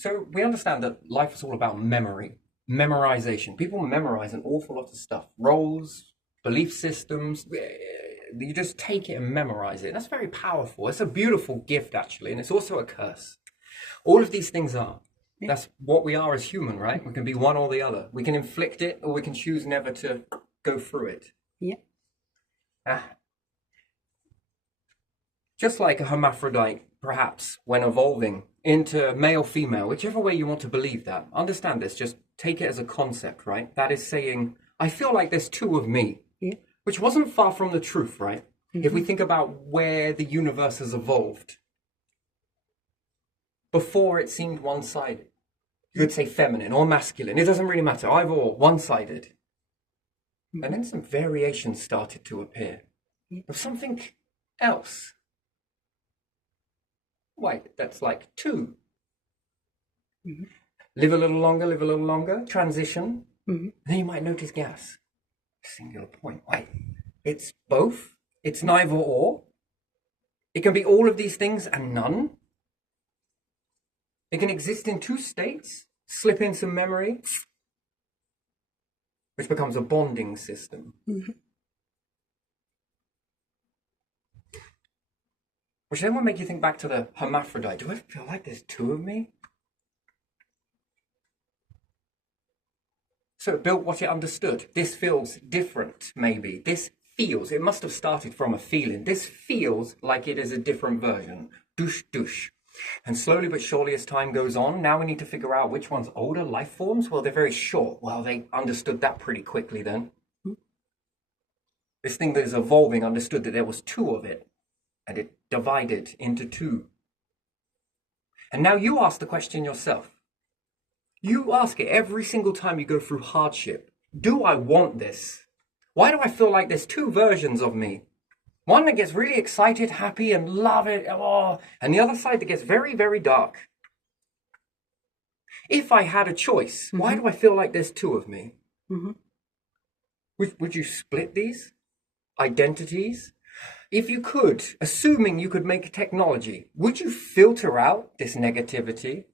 So we understand that life is all about memory, memorization. People memorize an awful lot of stuff, roles, belief systems. You just take it and memorize it. That's very powerful. It's a beautiful gift, actually, and it's also a curse. All of these things are. Yeah. That's what we are as human, right? We can be one or the other. We can inflict it, or we can choose never to go through it. Yeah. Just like a hermaphrodite, perhaps, when evolving into male, female, whichever way you want to believe that. Understand this, just take it as a concept, right? That is saying, I feel like there's two of me, Yeah. which wasn't far from the truth, right? If we think about where the universe has evolved, before it seemed one-sided. You could say feminine or masculine, it doesn't really matter, either or, one-sided. And then some variations started to appear of something else. Wait, that's like two. Live a little longer, transition. And then you might notice gas. Singular point. Wait, it's both. It's neither or. It can be all of these things and none. It can exist in two states, slip in some memory, which becomes a bonding system. Which then will make you think back to the hermaphrodite. Do I feel like there's two of me? So it built what it understood. This feels different, maybe. This feels, it must have started from a feeling. This feels like it is a different version. Douche, douche. And slowly but surely as time goes on, now we need to figure out which one's older life forms. Well, they're very short. Well, they understood that pretty quickly then. This thing that is evolving understood that there was two of it. And it divided into two. And now you ask the question yourself. You ask it every single time you go through hardship. Do I want this? Why do I feel like there's two versions of me? One that gets really excited, happy, and love it, and the other side that gets very, very dark. If I had a choice, why do I feel like there's two of me? Would you split these identities? If you could, assuming you could make technology, would you filter out this negativity?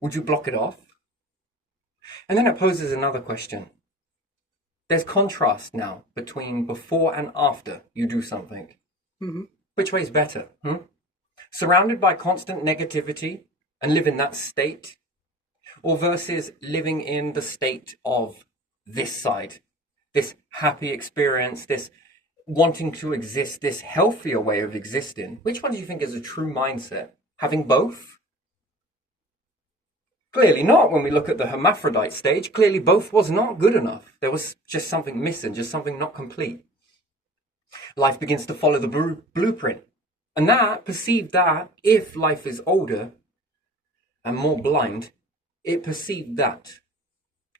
Would you block it off? And then it poses another question. There's contrast now between before and after you do something. Which way is better? Surrounded by constant negativity and live in that state, or versus living in the state of this side, this happy experience, this wanting to exist, this healthier way of existing? Which one do you think is a true mindset? Having both? Clearly not. When we look at the hermaphrodite stage, clearly both was not good enough. There was just something missing, just something not complete. Life begins to follow the blueprint. And that, perceived that, if life is older and more blind, it perceived that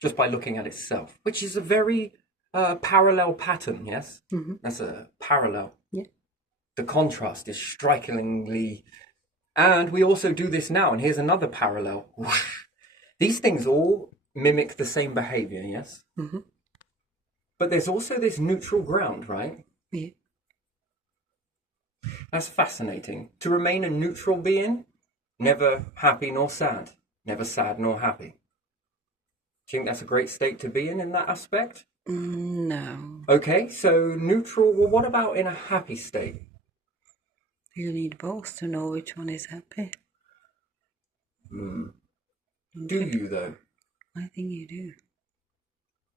just by looking at itself, which is a very parallel pattern, yes? That's a parallel. Yeah. The contrast is strikingly... And we also do this now, and here's another parallel. These things all mimic the same behavior, yes? But there's also this neutral ground, right? Yeah. That's fascinating. To remain a neutral being, never happy nor sad, never sad nor happy. Do you think that's a great state to be in that aspect? No. Okay, so neutral, well, what about in a happy state? You need both to know which one is happy. Do you, though? I think you do.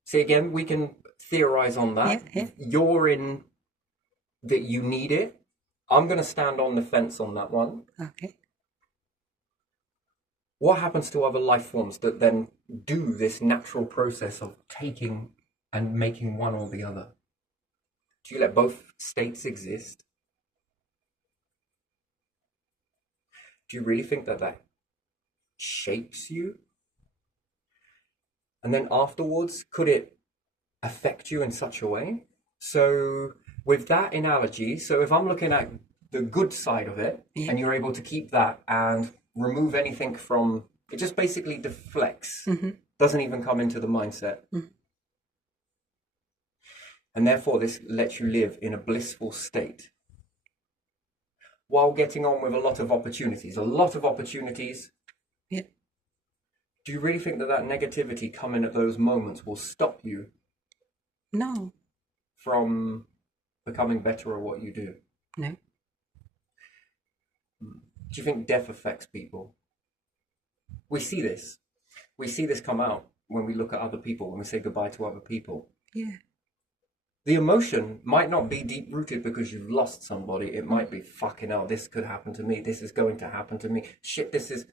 See, again, we can theorize on that. Yeah. You're in that you need it. I'm going to stand on the fence on that one. Okay. What happens to other life forms that then do this natural process of taking and making one or the other? Do you let both states exist? Do you really think that that shapes you? And then afterwards, could it affect you in such a way? So with that analogy, so if I'm looking at the good side of it, and you're able to keep that and remove anything from, it just basically deflects, doesn't even come into the mindset. And therefore this lets you live in a blissful state. while getting on with a lot of opportunities. A lot of opportunities. Yeah. Do you really think that that negativity coming at those moments will stop you No. from becoming better at what you do? No. Do you think death affects people? We see this. We see this come out when we look at other people, when we say goodbye to other people. Yeah. The emotion might not be deep rooted because you've lost somebody. It might be, fucking hell, this could happen to me. This is going to happen to me. Shit, this is...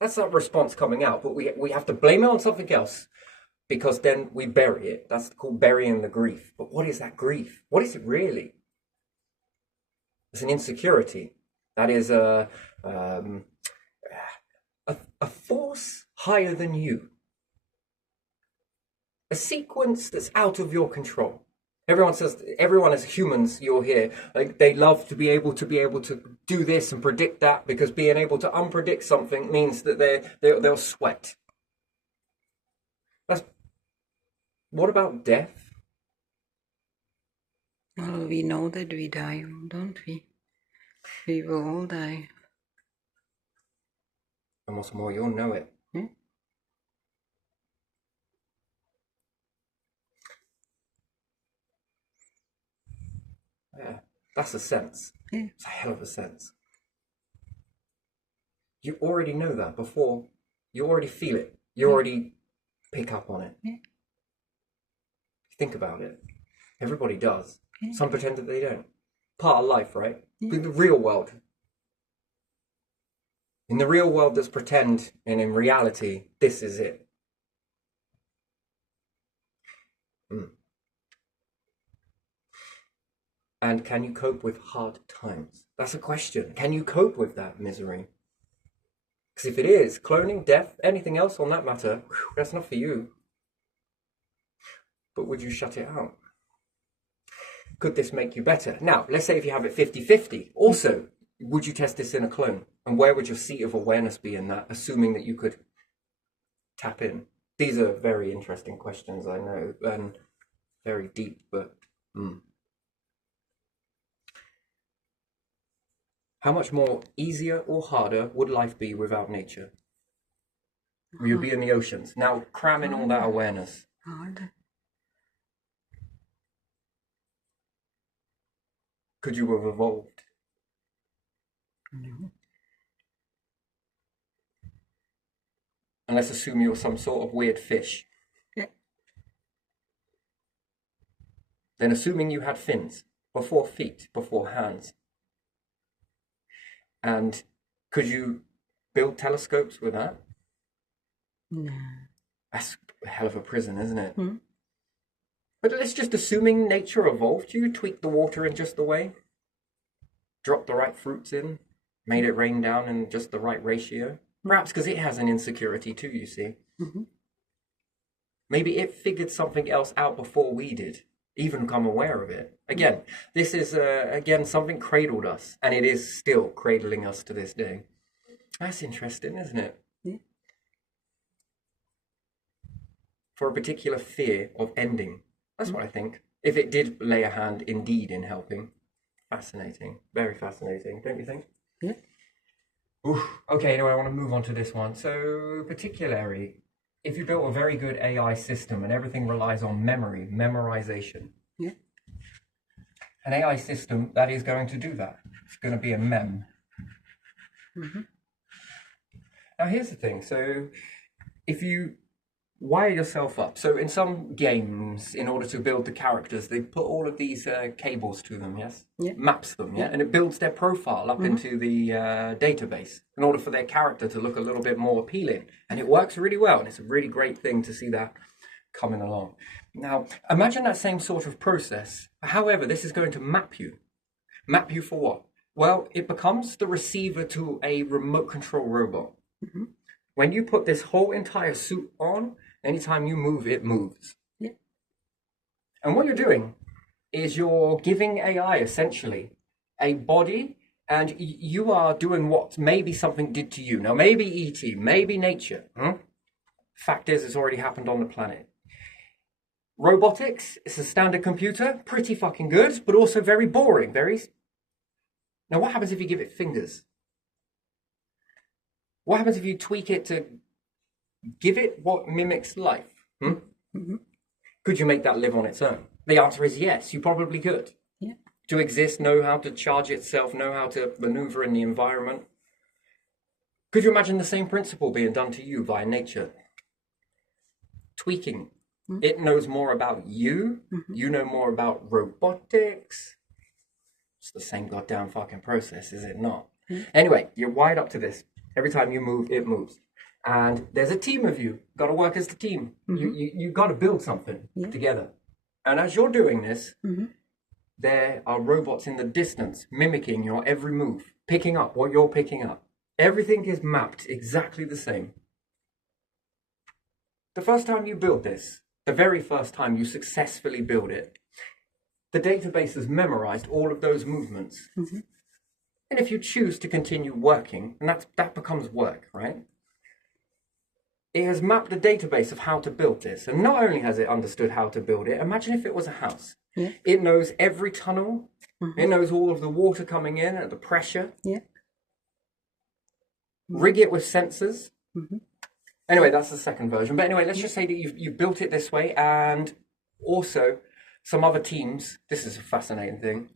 That's that response coming out, but we have to blame it on something else because then we bury it. That's called burying the grief. But what is that grief? What is it really? It's an insecurity. That is a force higher than you. A sequence that's out of your control. Everyone says, everyone as humans, you're here. Like, they love to be able to do this and predict that, because being able to unpredict something means that they'll sweat. What about death? Well, we know that we die, don't we? We will all die. And what's more, you'll know it. Yeah, that's a sense. Yeah. It's a hell of a sense. You already know that before. You already feel it. You already pick up on it. Yeah. Think about it. Everybody does. Yeah. Some pretend that they don't. Part of life, right? Yeah. In the real world. In the real world, there's pretend, and in reality, this is it. And can you cope with hard times? That's a question. Can you cope with that misery? Because if it is, cloning, death, anything else on that matter, that's not for you. But would you shut it out? Could this make you better? Now, let's say if you have it 50-50. Also, would you test this in a clone? And where would your seat of awareness be in that, assuming that you could tap in? These are very interesting questions, I know, and very deep, but... How much more easier or harder would life be without nature? You'd be in the oceans. Now, cram in all that awareness. Hard. Could you have evolved? No. And let's assume you're some sort of weird fish. Yeah. Then assuming you had fins, before feet, before hands. And could you build telescopes with that? No. That's a hell of a prison, isn't it? Hmm. But let's just assuming nature evolved. You tweak the water in just the way. Drop the right fruits in. Made it rain down in just the right ratio. Perhaps because it has an insecurity too, you see. Mm-hmm. Maybe it figured something else out before we did. Even become aware of it. Again, this is, something cradled us. And it is still cradling us to this day. That's interesting, isn't it? Yeah. For a particular fear of ending. That's what I think. If it did lay a hand indeed in helping. Fascinating. Very fascinating, don't you think? Yeah. Oof. Okay, anyway, I want to move on to this one. So, particularly, if you built a very good AI system and everything relies on memory, memorization. Yeah. An AI system that is going to do that. It's going to be a mem. Mm-hmm. Now, here's the thing. So, if you wire yourself up. So, in some games, in order to build the characters, they put all of these cables to them, yes? Yeah. Maps them, yeah? And it builds their profile up into the database in order for their character to look a little bit more appealing. And it works really well. And it's a really great thing to see that coming along. Now, imagine that same sort of process. However, this is going to map you. Map you for what? Well, it becomes the receiver to a remote control robot. Mm-hmm. When you put this whole entire suit on, anytime you move, it moves. Yeah. And what you're doing is you're giving AI essentially a body, and you are doing what maybe something did to you. Now, maybe E.T., maybe nature. Fact is, it's already happened on the planet. Robotics, it's a standard computer, pretty fucking good, but also very boring, very Now, what happens if you give it fingers? What happens if you tweak it to give it what mimics life? Could you make that live on its own? The answer is yes, you probably could. Yeah. To exist, know how to charge itself, know how to maneuver in the environment. Could you imagine the same principle being done to you by nature? Tweaking. It knows more about you. You know more about robotics. It's the same goddamn fucking process, is it not? Anyway, you're wired up to this. Every time you move, it moves. And there's a team of you. Got to work as the team. You got to build something together. And as you're doing this, there are robots in the distance mimicking your every move, picking up what you're picking up. Everything is mapped exactly the same. The first time you build this, the very first time you successfully build it, the database has memorized all of those movements. And if you choose to continue working, and that becomes work, right? It has mapped the database of how to build this. And not only has it understood how to build it, imagine if it was a house. Yeah. It knows every tunnel. It knows all of the water coming in and the pressure. Yeah. Rig it with sensors. Anyway, that's the second version. But anyway, let's just say that you've built it this way, and also some other teams, this is a fascinating thing,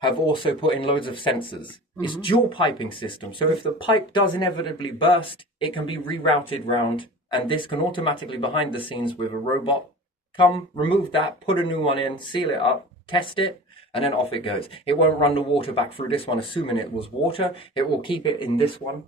have also put in loads of sensors. It's dual piping system. So if the pipe does inevitably burst, it can be rerouted round, and this can automatically, behind the scenes with a robot, come, remove that, put a new one in, seal it up, test it, and then off it goes. It won't run the water back through this one, assuming it was water. It will keep it in this one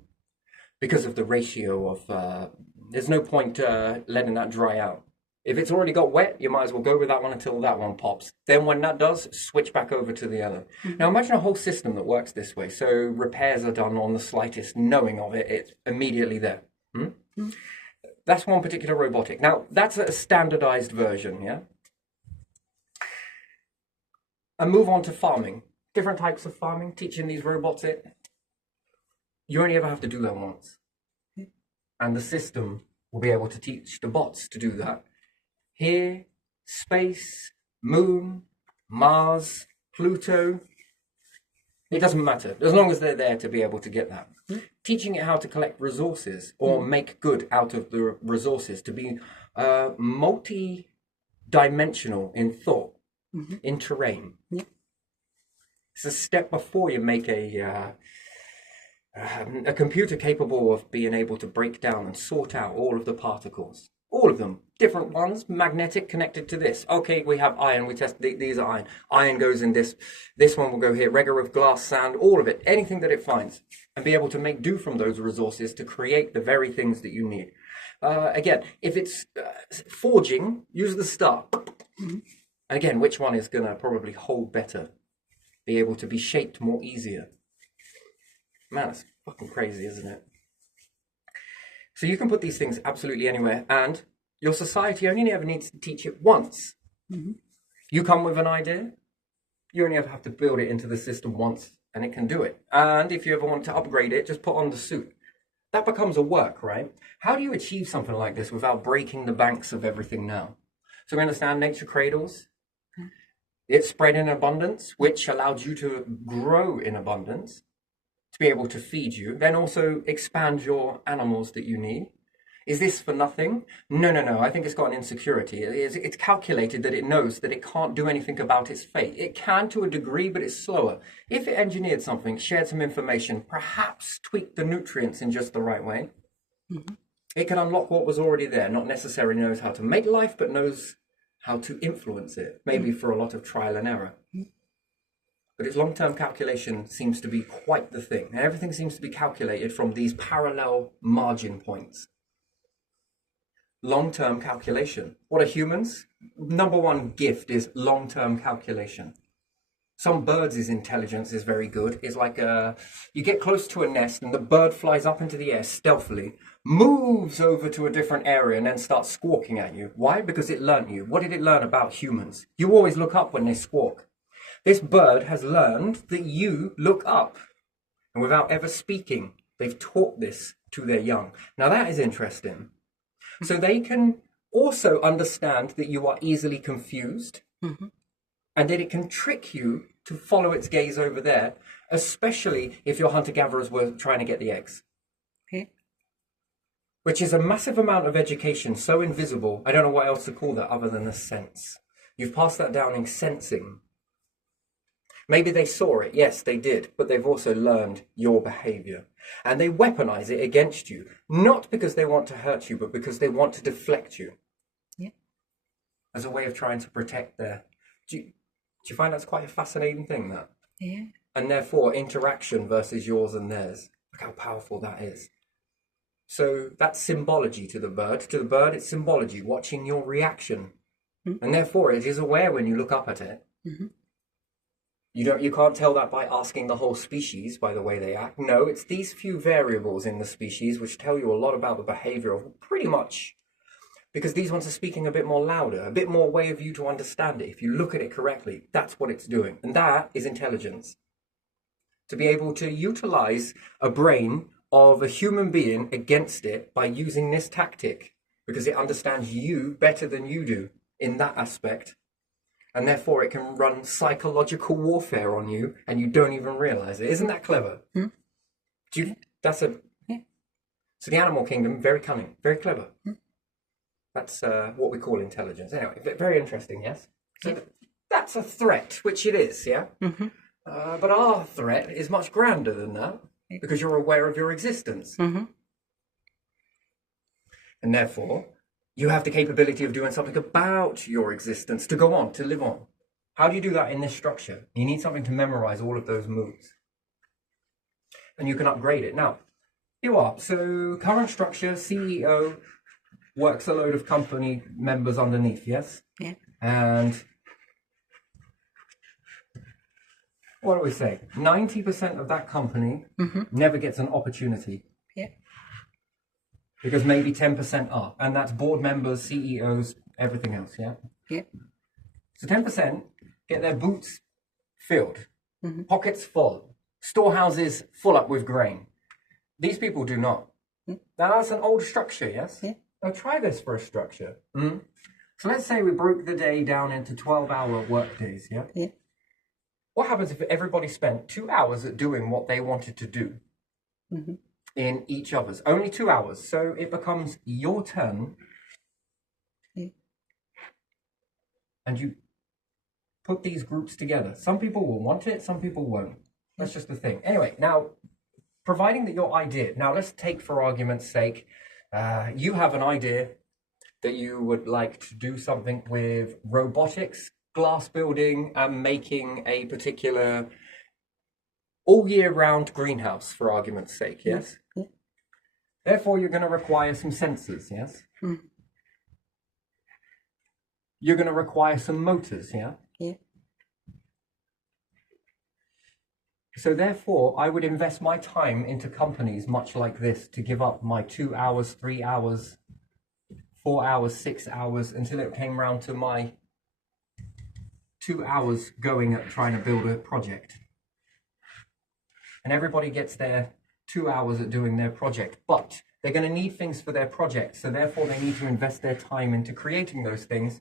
because of the ratio of, there's no point letting that dry out. If it's already got wet, you might as well go with that one until that one pops. Then when that does, switch back over to the other. Now imagine a whole system that works this way. So repairs are done on the slightest knowing of it. It's immediately there. That's one particular robotic. Now that's a standardized version, yeah? And move on to farming. Different types of farming, teaching these robots it. You only ever have to do that once. And the system will be able to teach the bots to do that. Here, space, moon, Mars, Pluto, it doesn't matter, as long as they're there to be able to get that. Teaching it how to collect resources or make good out of the resources, to be multi-dimensional in thought, in terrain. It's a step before you make a computer capable of being able to break down and sort out all of the particles. All of them, different ones, magnetic, connected to this. Okay, we have iron, we test, these are iron. Iron goes in this one will go here, regular of glass, sand, all of it, anything that it finds. And be able to make do from those resources to create the very things that you need. Again, if it's forging, use the star. And again, which one is going to probably hold better? Be able to be shaped more easier. Man, that's fucking crazy, isn't it? So you can put these things absolutely anywhere, and your society only ever needs to teach it once. You come with an idea, you only ever have to build it into the system once, and it can do it. And if you ever want to upgrade it, just put on the suit. That becomes a work, right? How do you achieve something like this without breaking the banks of everything now? So we understand nature cradles. It's spread in abundance, which allowed you to grow in abundance, to be able to feed you, then also expand your animals that you need. Is this for nothing? No. I think it's got an insecurity. It's calculated that it knows that it can't do anything about its fate. It can to a degree, but it's slower. If it engineered something, shared some information, perhaps tweaked the nutrients in just the right way, it can unlock what was already there. Not necessarily knows how to make life, but knows how to influence it, maybe for a lot of trial and error. But its long-term calculation seems to be quite the thing. And everything seems to be calculated from these parallel margin points. Long-term calculation. What are humans? Number one gift is long-term calculation. Some birds' intelligence is very good. It's like you get close to a nest and the bird flies up into the air stealthily, moves over to a different area and then starts squawking at you. Why? Because it learnt you. What did it learn about humans? You always look up when they squawk. This bird has learned that you look up, and without ever speaking, they've taught this to their young. Now that is interesting. So they can also understand that you are easily confused, and that it can trick you to follow its gaze over there, especially if your hunter-gatherers were trying to get the eggs. Yeah. Which is a massive amount of education, so invisible. I don't know what else to call that other than a sense. You've passed that down in sensing. Maybe they saw it, yes, they did, but they've also learned your behavior. And they weaponize it against you, not because they want to hurt you, but because they want to deflect you. Yeah. As a way of trying to protect their... Do you find that's quite a fascinating thing, that? Yeah. And therefore, interaction versus yours and theirs. Look how powerful that is. So that's symbology to the bird. To the bird, it's symbology, watching your reaction. Mm-hmm. And therefore, it is aware when you look up at it. Mm-hmm. You can't tell that by asking the whole species by the way they act. No, it's these few variables in the species which tell you a lot about the behavior of pretty much, because these ones are speaking a bit more louder, a bit more way of you to understand it. If you look at it correctly, that's what it's doing. And that is intelligence. To be able to utilize a brain of a human being against it by using this tactic, because it understands you better than you do in that aspect. And therefore it can run psychological warfare on you and you don't even realize it. Isn't that clever? Mm. So the animal kingdom, very cunning, very clever. Mm. That's what we call intelligence. Anyway, very interesting, yes? So that's a threat, which it is, yeah? Mm-hmm. But our threat is much grander than that, because you're aware of your existence. Mm-hmm. And therefore, you have the capability of doing something about your existence to go on, to live on. How do you do that in this structure? You need something to memorize all of those moves. And you can upgrade it. Now, here you are. So current structure, CEO works a load of company members underneath, yes? Yeah. And what do we say? 90% of that company never gets an opportunity. Yeah. Because maybe 10% are. And that's board members, CEOs, everything else, yeah? Yeah. So 10% get their boots filled, pockets full, storehouses full up with grain. These people do not. Now that's an old structure, yes? Yeah. Now try this for a structure. So let's say we broke the day down into 12-hour work days, yeah? Yeah. What happens if everybody spent 2 hours at doing what they wanted to do in each other's? Only 2 hours. So it becomes your turn. Yeah. And you put these groups together. Some people will want it, some people won't. That's just the thing. Anyway, now, providing that your idea, now let's take for argument's sake, you have an idea that you would like to do something with robotics, glass building, and making a particular all year round greenhouse, for argument's sake, yes? Yeah. Therefore, you're going to require some sensors, yes? You're going to require some motors, yeah? Yeah. So therefore, I would invest my time into companies much like this to give up my 2 hours, 3 hours, 4 hours, 6 hours, until it came round to my 2 hours going at trying to build a project. And everybody gets their 2 hours at doing their project, but they're going to need things for their project. So therefore, they need to invest their time into creating those things.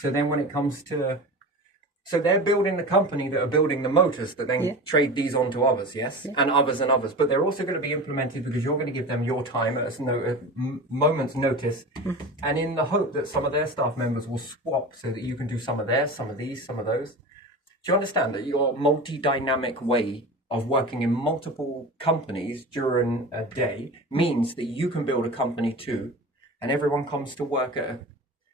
So then when it comes to... So they're building the company that are building the motors that then trade these on to others, yes? And others and others. But they're also going to be implemented because you're going to give them your time at a moment's notice. And in the hope that some of their staff members will swap so that you can do some of theirs, some of these, some of those. Do you understand that your multi-dynamic way of working in multiple companies during a day means that you can build a company too, and everyone comes to work at a,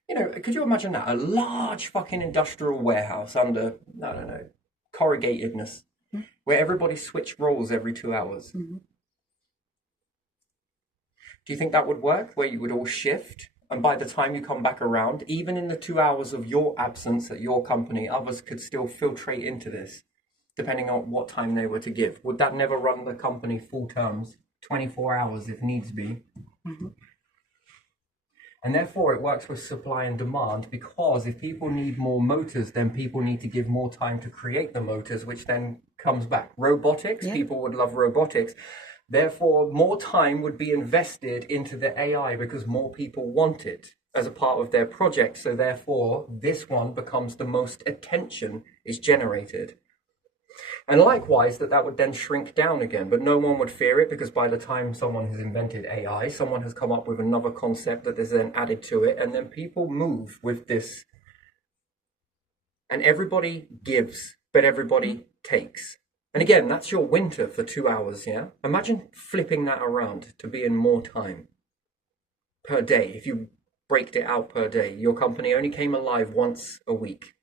you know, could you imagine that? A large fucking industrial warehouse under, I don't know, corrugatedness, where everybody switched roles every 2 hours. Do you think that would work, where you would all shift? And by the time you come back around, even in the 2 hours of your absence at your company, others could still filtrate into this, depending on what time they were to give. Would that never run the company full terms, 24 hours if needs be? And therefore it works with supply and demand, because if people need more motors, then people need to give more time to create the motors, which then comes back. Robotics, people would love robotics. Therefore, more time would be invested into the AI because more people want it as a part of their project. So therefore, this one becomes the most attention is generated. And likewise, that would then shrink down again, but no one would fear it because by the time someone has invented AI, someone has come up with another concept that is then added to it, and then people move with this. And everybody gives, but everybody takes. And again, that's your winter for 2 hours, yeah? Imagine flipping that around to be in more time per day. If you breaked it out per day, your company only came alive once a week,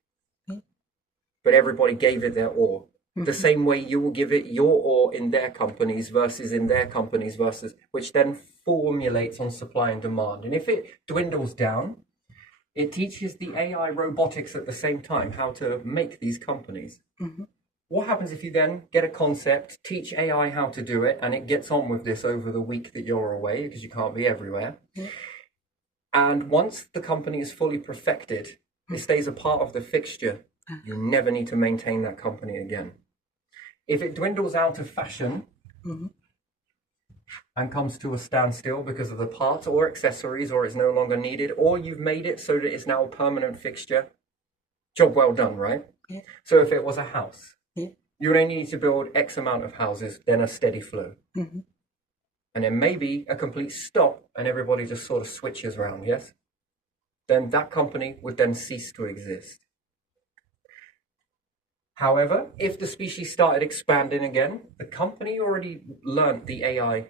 but everybody gave it their all. The same way you will give it your all in their companies versus in their companies versus, which then formulates on supply and demand. And if it dwindles down, it teaches the AI robotics at the same time how to make these companies. What happens if you then get a concept, teach AI how to do it, and it gets on with this over the week that you're away because you can't be everywhere? And once the company is fully perfected, it stays a part of the fixture. You never need to maintain that company again. If it dwindles out of fashion and comes to a standstill because of the parts or accessories, or it's no longer needed, or you've made it so that it's now a permanent fixture, job well done, right? So if it was a house, you would only need to build X amount of houses, then a steady flow. And then maybe a complete stop and everybody just sort of switches around, yes? Then that company would then cease to exist. However, if the species started expanding again, the company already learned the AI.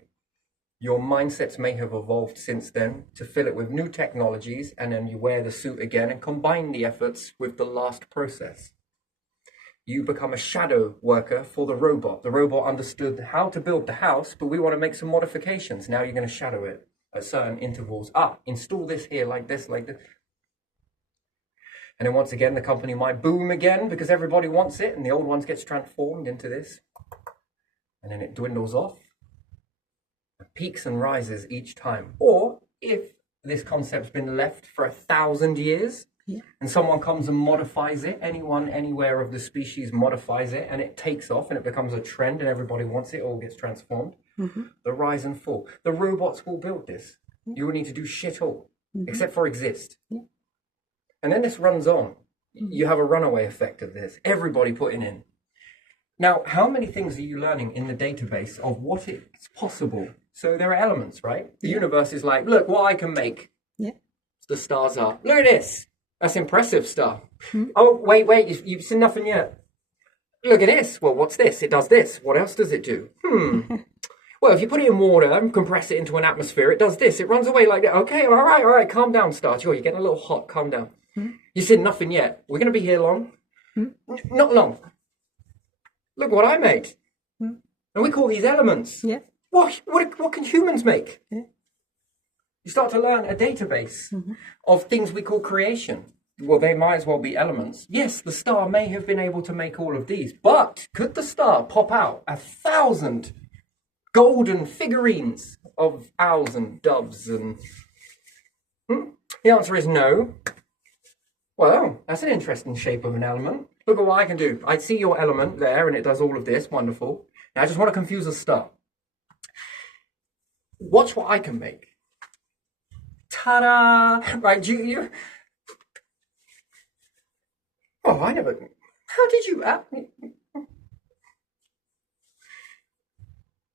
Your mindsets may have evolved since then to fill it with new technologies, and then you wear the suit again and combine the efforts with the last process. You become a shadow worker for the robot. The robot understood how to build the house, but we want to make some modifications. Now you're going to shadow it at certain intervals. Install this here like this, like this. And then once again, the company might boom again because everybody wants it, and the old ones gets transformed into this. And then it dwindles off, peaks and rises each time. Or if this concept's been left for 1,000 years, and someone comes and modifies it, anyone, anywhere of the species modifies it, and it takes off and it becomes a trend and everybody wants it, all gets transformed, the rise and fall. The robots will build this. You will need to do shit all, except for exist. And then this runs on. You have a runaway effect of this. Everybody putting in. Now, how many things are you learning in the database of what is possible? So there are elements, right? The universe is like, look what I can make. The stars are. Look at this. That's impressive stuff. Oh, wait, you've seen nothing yet. Look at this. Well, what's this? It does this. What else does it do? Well, if you put it in water and compress it into an atmosphere, it does this. It runs away like that. Okay, all right. Calm down, star. You're getting a little hot. Calm down. You said nothing yet. We're going to be here long. Not long. Look what I made. And we call these elements. What can humans make? You start to learn a database of things we call creation. Well, they might as well be elements. Yes, the star may have been able to make all of these, but could the star pop out 1,000 golden figurines of owls and doves? And the answer is no. Well, that's an interesting shape of an element. Look at what I can do. I see your element there and it does all of this. Wonderful. Now I just want to confuse a star. Watch what I can make. Ta-da! Right, you... Oh, I never... How did you...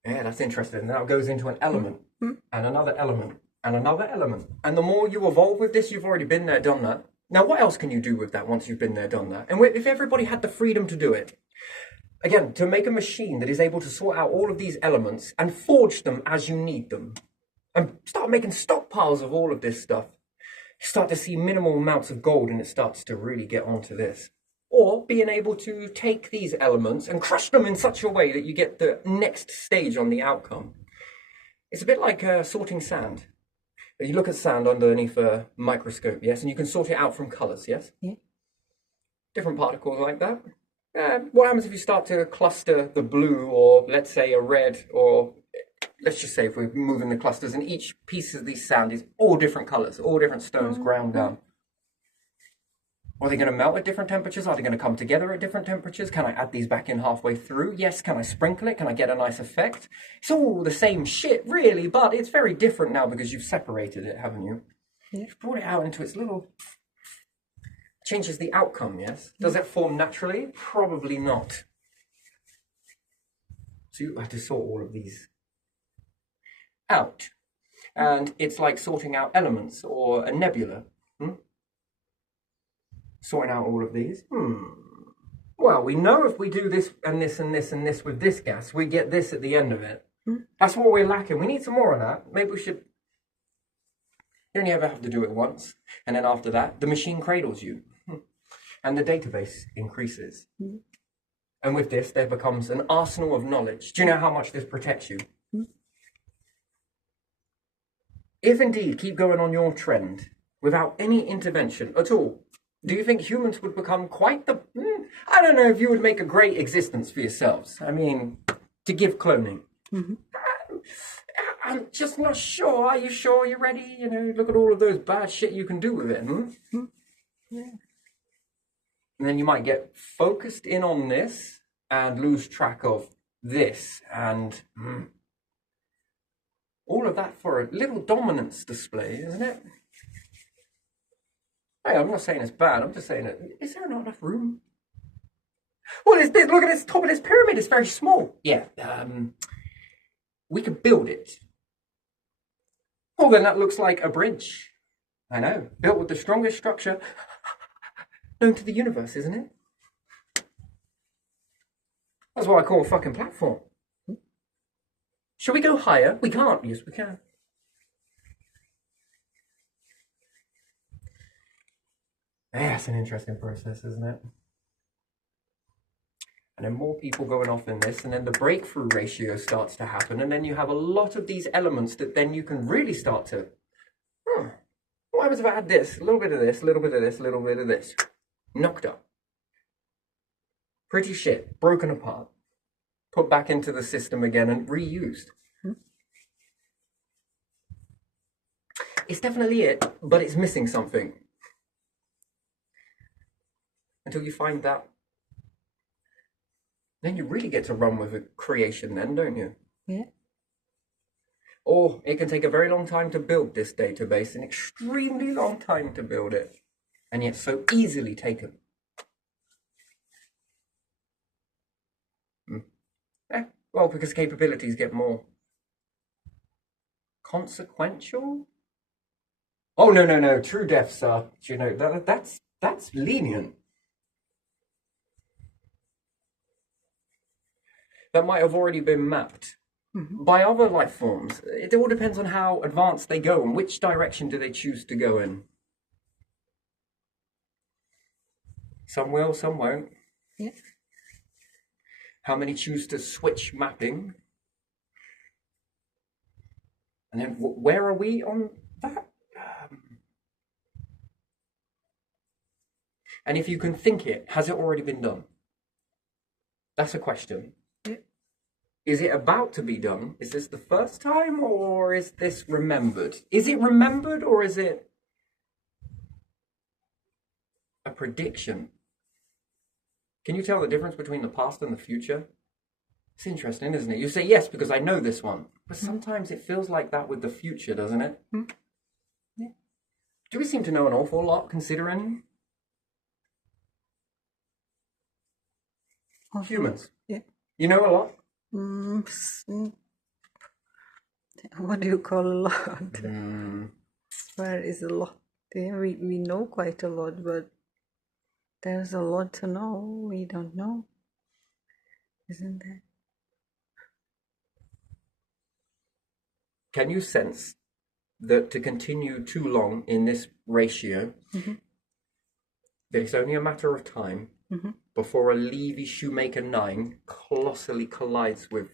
Yeah, that's interesting. Now it goes into an element, and another element, and another element. And the more you evolve with this, you've already been there, done that. Now, what else can you do with that once you've been there, done that? And if everybody had the freedom to do it, again, to make a machine that is able to sort out all of these elements and forge them as you need them, and start making stockpiles of all of this stuff, you start to see minimal amounts of gold and it starts to really get onto this. Or being able to take these elements and crush them in such a way that you get the next stage on the outcome. It's a bit like sorting sand. You look at sand underneath a microscope, yes, and you can sort it out from colours, yes? Different particles like that. What happens if you start to cluster the blue, or let's say a red, or let's just say if we're moving the clusters, and each piece of these sand is all different colours, all different stones ground down. Are they going to melt at different temperatures? Are they going to come together at different temperatures? Can I add these back in halfway through? Yes. Can I sprinkle it? Can I get a nice effect? It's all the same shit, really, but it's very different now because you've separated it, haven't you? You've brought it out into its little... Changes the outcome, yes? Does it form naturally? Probably not. So you have to sort all of these out. And it's like sorting out elements or a nebula. Sorting out all of these. Well, we know if we do this and this and this and this with this gas, we get this at the end of it. That's what we're lacking. We need some more of that. Maybe we should... You only ever have to do it once. And then after that, the machine cradles you. And the database increases. And with this, there becomes an arsenal of knowledge. Do you know how much this protects you? If indeed keep going on your trend without any intervention at all, do you think humans would become quite the... I don't know if you would make a great existence for yourselves. I mean, to give cloning. I'm just not sure. Are you sure you're ready? You know, look at all of those bad shit you can do with it. Yeah. And then you might get focused in on this and lose track of this and all of that for a little dominance display, isn't it? Hey, I'm not saying it's bad. I'm just saying, is there not enough room? Well, look at this top of this pyramid. It's very small. Yeah, we could build it. Well, then that looks like a bridge. I know, built with the strongest structure known to the universe, isn't it? That's what I call a fucking platform. Shall we go higher? We can't. Yes, we can. Yeah, that's an interesting process, isn't it? And then more people going off in this, and then the breakthrough ratio starts to happen, and then you have a lot of these elements that then you can really start to, what happens if I add this, a little bit of this, a little bit of this, a little bit of this, knocked up. Pretty shit, broken apart, put back into the system again and reused. It's definitely it, but it's missing something. Until you find that, then you really get to run with a creation then, don't you? Yeah. Or it can take a very long time to build this database, an extremely long time to build it, and yet so easily taken. Well, because capabilities get more consequential. Oh, no, true deaths are, you know, that's lenient. That might have already been mapped by other life forms. It all depends on how advanced they go and which direction do they choose to go in. Some will, some won't. Yeah. How many choose to switch mapping? And then where are we on that? And if you can think it, has it already been done? That's a question. Is it about to be done? Is this the first time, or is this remembered? Is it remembered, or is it a prediction? Can you tell the difference between the past and the future? It's interesting, isn't it? You say yes because I know this one, but sometimes it feels like that with the future, doesn't it? Yeah. Do we seem to know an awful lot, considering humans? Yeah. You know a lot? What do you call a lot? Where is a lot? Yeah, we know quite a lot, but there's a lot to know we don't know, isn't there? Can you sense that to continue too long in this ratio, that it's only a matter of time before a Levy Shoemaker 9 colossally collides with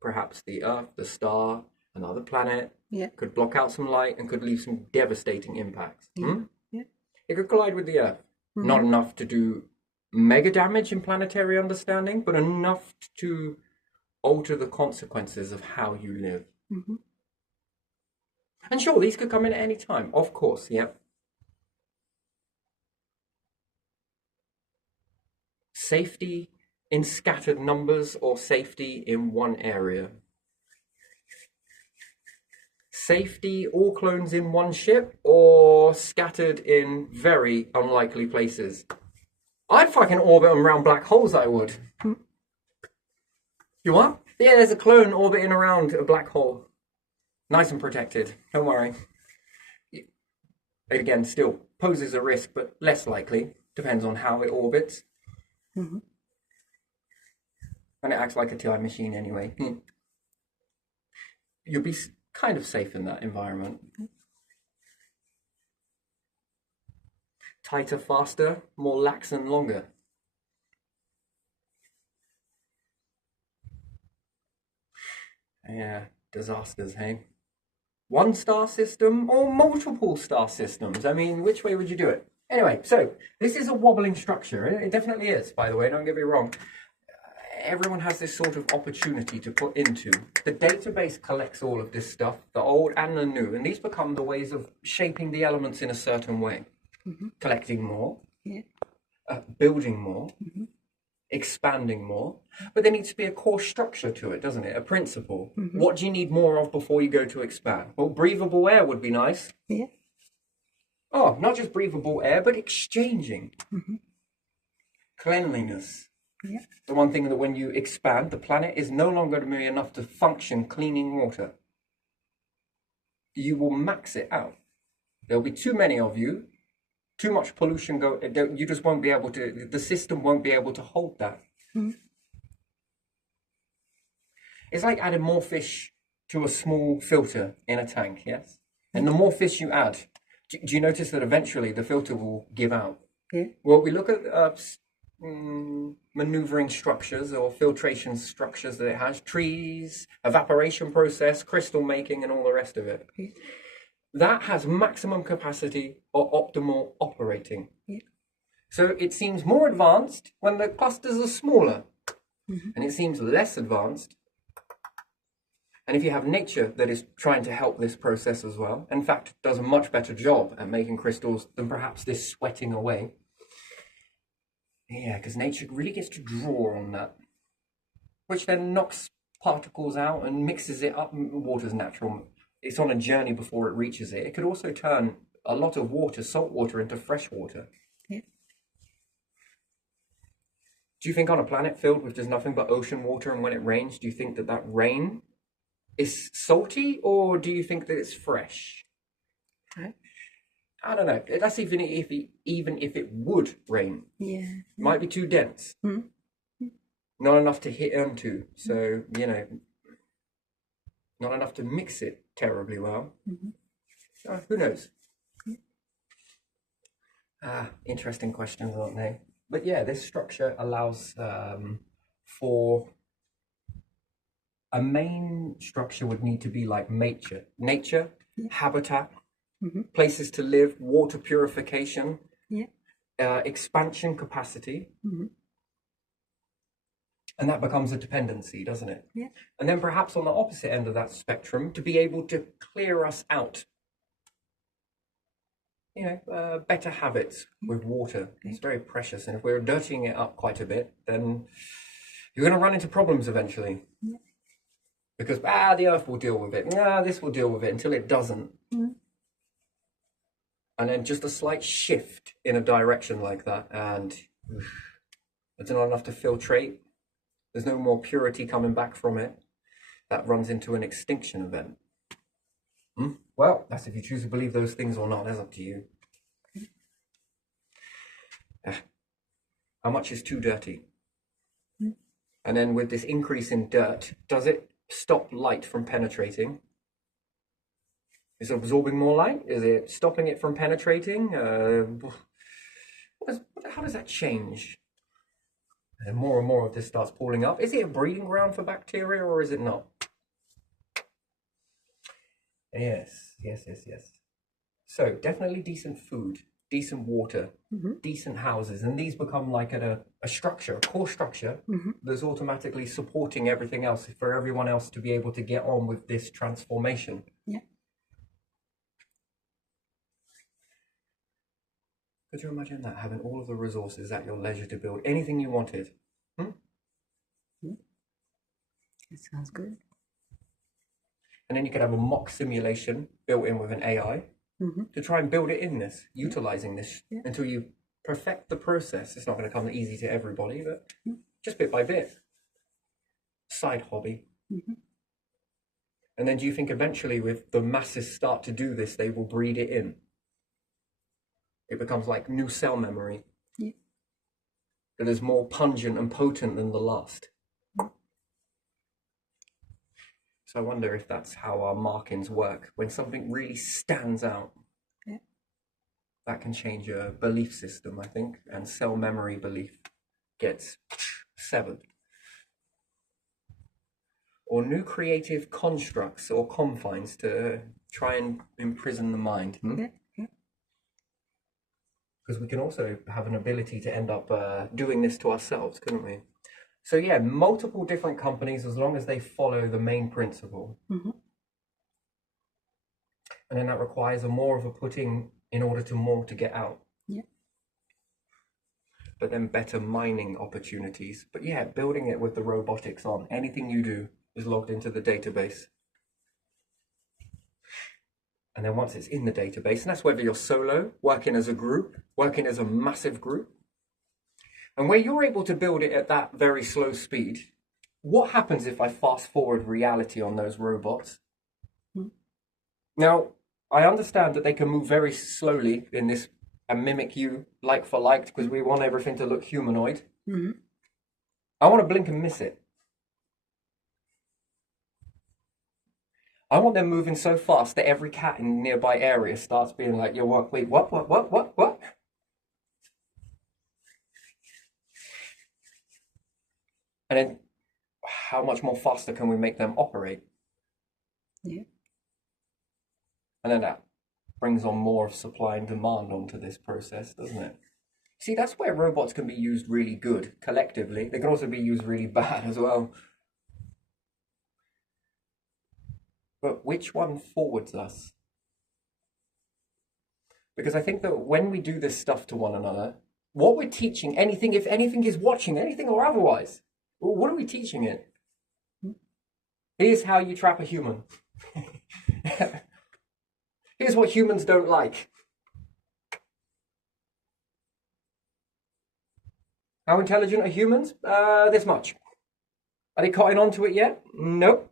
perhaps the Earth, the star, another planet, could block out some light and could leave some devastating impacts? It could collide with the Earth. Not enough to do mega damage in planetary understanding, but enough to alter the consequences of how you live. And sure, these could come in at any time, of course, Safety in scattered numbers or safety in one area? Safety, all clones in one ship, or scattered in very unlikely places? I'd fucking orbit them around black holes, I would. You what? Yeah, there's a clone orbiting around a black hole. Nice and protected. Don't worry. Again, still poses a risk, but less likely. Depends on how it orbits. Mm-hmm. And it acts like a TI machine anyway. You'll be kind of safe in that environment. Tighter, faster, more lax and longer. Yeah, disasters, hey? One star system or multiple star systems? I mean, which way would you do it? Anyway, so this is a wobbling structure. It definitely is, by the way, don't get me wrong. Everyone has this sort of opportunity to put into. The database collects all of this stuff, the old and the new, and these become the ways of shaping the elements in a certain way. Mm-hmm. Collecting more, Yeah. Building more, Mm-hmm. expanding more, but there needs to be a core structure to it, doesn't it? A principle. Mm-hmm. What do you need more of before you go to expand? Well, breathable air would be nice. Yeah. Oh, not just breathable air, but exchanging. Mm-hmm. Cleanliness. Yeah. The one thing that when you expand, the planet is no longer going to be enough to function cleaning water. You will max it out. There'll be too many of you, too much pollution you just won't be able to, the system won't be able to hold that. Mm-hmm. It's like adding more fish to a small filter in a tank, yes? And the more fish you add, do you notice that eventually the filter will give out? Yeah. Well, we look at maneuvering structures or filtration structures that it has, trees, evaporation process, crystal making, and all the rest of it. Yeah. That has maximum capacity or optimal operating. Yeah. So it seems more advanced when the clusters are smaller, Mm-hmm. and it seems less advanced. And if you have nature that is trying to help this process as well, in fact, does a much better job at making crystals than perhaps this sweating away. Yeah, because nature really gets to draw on that, which then knocks particles out and mixes it up. Water's natural. It's on a journey before it reaches it. It could also turn a lot of water, salt water, into fresh water. Yeah. Do you think on a planet filled with just nothing but ocean water, and when it rains, do you think that that rain is salty, or do you think that it's fresh? Fresh. I don't know. That's even if it would rain. Yeah. It might be too dense. Mm-hmm. Not enough to hit onto. So, not enough to mix it terribly well. Mm-hmm. Who knows? Interesting questions, aren't they? But yeah, this structure allows for a main structure would need to be like nature, habitat, Mm-hmm. places to live, water purification, Yeah. Expansion capacity. Mm-hmm. And that becomes a dependency, doesn't it? Yeah. And then perhaps on the opposite end of that spectrum, to be able to clear us out. Better habits with water. It's very precious. And if we're dirtying it up quite a bit, then you're going to run into problems eventually. Yeah. Because, the earth will deal with it. This will deal with it until it doesn't. Mm-hmm. And then just a slight shift in a direction like that, and it's not enough to filtrate. There's no more purity coming back from it. That runs into an extinction event. Well, that's if you choose to believe those things or not. That's up to you. How much is too dirty? And then with this increase in dirt, does it stop light from penetrating? Is it absorbing more light? Is it stopping it from penetrating? How does that change? And more of this starts pooling up. Is it a breeding ground for bacteria, or is it not? Yes. So definitely decent food, decent water, Mm-hmm. decent houses, and these become like a structure, a core structure Mm-hmm. that's automatically supporting everything else for everyone else to be able to get on with this transformation. Yeah. Could you imagine that, having all of the resources at your leisure to build anything you wanted? That sounds good. And then you could have a mock simulation built in with an AI Mm-hmm. to try and build it in this, utilizing this Yeah. until you perfect the process. It's not going to come easy to everybody, but just bit by bit. side hobby. Mm-hmm. And then do you think eventually, with the masses start to do this, they will breed it in? It becomes like new cell memory. Yeah. That is more pungent and potent than the last. So I wonder if that's how our markings work. When something really stands out, Yeah. that can change your belief system, I think, and cell memory belief gets severed. Or new creative constructs or confines to try and imprison the mind. Yeah. Yeah. Because we can also have an ability to end up doing this to ourselves, couldn't we? So yeah, multiple different companies, as long as they follow the main principle. Mm-hmm. And then that requires a more of a putting in order to more to get out. Yeah. But then better mining opportunities. But yeah, building it with the robotics on. Anything you do is logged into the database. And then once it's in the database, and that's whether you're solo, working as a group, working as a massive group, and where you're able to build it at that very slow speed, what happens if I fast forward reality on those robots? Hmm. Now, I understand that they can move very slowly in this and mimic you like for like, because we want everything to look humanoid. Mm-hmm. I want to blink and miss it. I want them moving so fast that every cat in the nearby area starts being like, yo, what, wait, what? And then how much more faster can we make them operate? Yeah. And then that brings on more of supply and demand onto this process, doesn't it? See, that's where robots can be used really good collectively. They can also be used really bad as well. But which one forwards us? Because I think that when we do this stuff to one another, what we're teaching, anything, if anything is watching, anything or otherwise, what are we teaching it? Here's how you trap a human. Here's what humans don't like. How intelligent are humans? This much. Are they cotton onto it yet? Nope.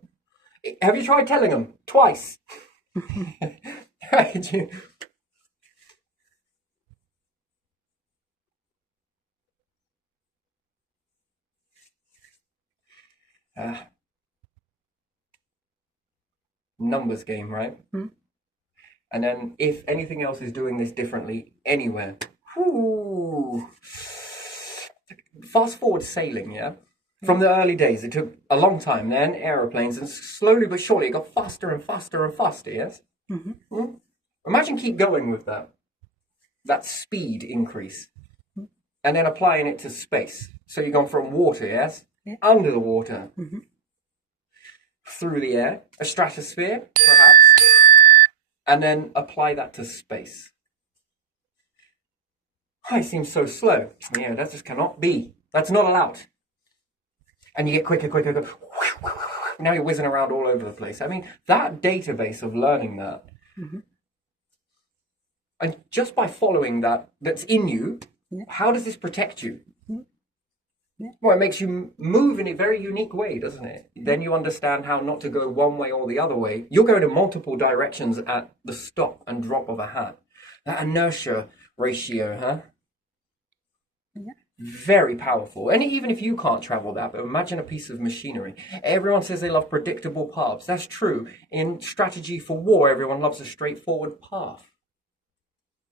Have you tried telling them? Twice. Numbers game, right? Hmm. And then if anything else is doing this differently anywhere, whoo, fast forward sailing, yeah? From the early days, it took a long time, then aeroplanes, and slowly but surely it got faster and faster and faster, yes? Mm-hmm. Imagine keep going with that speed increase, and then applying it to space. So you've gone from water, yes? Yeah. Under the water, Mm-hmm. through the air, a stratosphere, perhaps, and then apply that to space. Oh, it seems so slow. Yeah, that just cannot be. That's not allowed. And you get quicker. Now you're whizzing around all over the place. I mean, that database of learning that, Mm-hmm. and just by following that's in you, Yeah. how does this protect you? Yeah. Well, it makes you move in a very unique way, doesn't it? Then you understand how not to go one way or the other way. You're going in multiple directions at the stop and drop of a hat. That inertia ratio, huh? Yeah. Very powerful. And even if you can't travel that, but imagine a piece of machinery. Everyone says they love predictable paths. That's true. In strategy for war, everyone loves a straightforward path.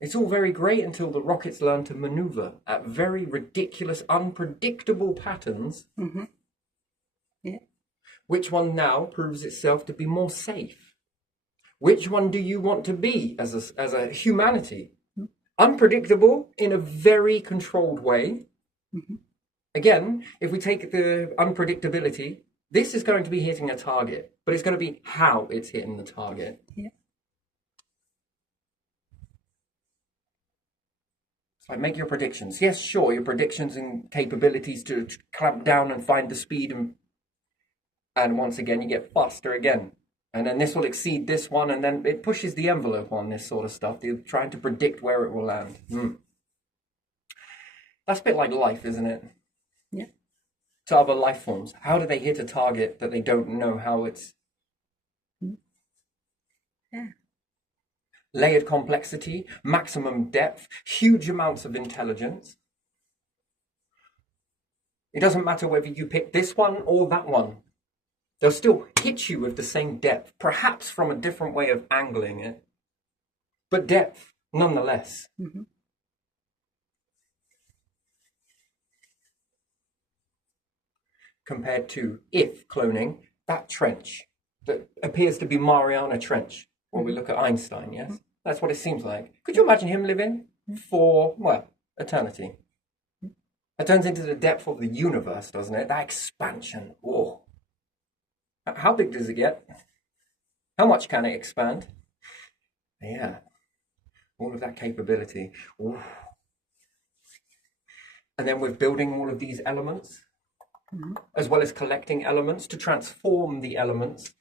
It's all very great until the rockets learn to maneuver at very ridiculous, unpredictable patterns. Mm-hmm. Yeah. Which one now proves itself to be more safe? Which one do you want to be as a humanity? Mm-hmm. Unpredictable in a very controlled way. Mm-hmm. Again, if we take the unpredictability, this is going to be hitting a target, but it's going to be how it's hitting the target. Yeah. It's like, make your predictions. Yes, sure, your predictions and capabilities to clamp down and find the speed, and once again, you get faster again. And then this will exceed this one, and then it pushes the envelope on this sort of stuff. You're trying to predict where it will land. That's a bit like life, isn't it? Yeah. to other life forms? How do they hit a target that they don't know how it's... Yeah. Layered complexity, maximum depth, huge amounts of intelligence. It doesn't matter whether you pick this one or that one. They'll still hit you with the same depth, perhaps from a different way of angling it, but depth nonetheless. Mm-hmm. Compared to, if cloning, that trench that appears to be Mariana Trench, when we look at Einstein, yes? That's what it seems like. Could you imagine him living for, well, eternity? It turns into the depth of the universe, doesn't it? That expansion. Whoa. How big does it get? How much can it expand? Yeah. All of that capability. Ooh. And then with building all of these elements, as well as collecting elements to transform the elements,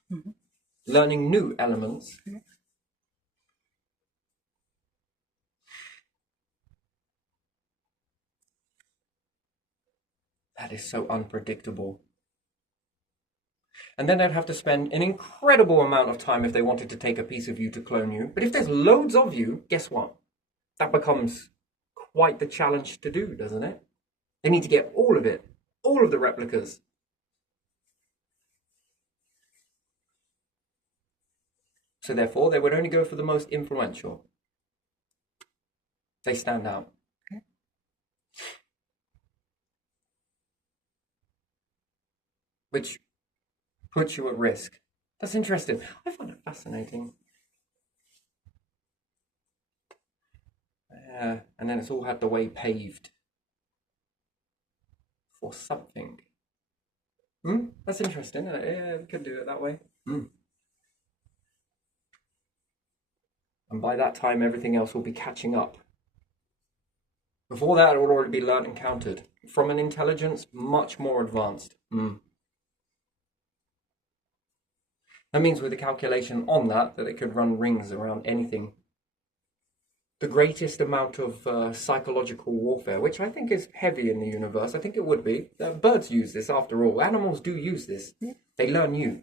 learning new elements. That is so unpredictable. And then they'd have to spend an incredible amount of time if they wanted to take a piece of you to clone you. But if there's loads of you, guess what? That becomes quite the challenge to do, doesn't it? They need to get all of it, all of the replicas. So therefore, they would only go for the most influential. They stand out. Okay. Which puts you at risk. That's interesting. I find it fascinating. And then it's all had the way paved for something. That's interesting. Yeah, we could do it that way. And by that time, everything else will be catching up. Before that, it will already be learned and counted. From an intelligence much more advanced. That means with a calculation on that it could run rings around anything. The greatest amount of psychological warfare, which I think is heavy in the universe. I think it would be. Birds use this after all. Animals do use this. Yeah. They learn you.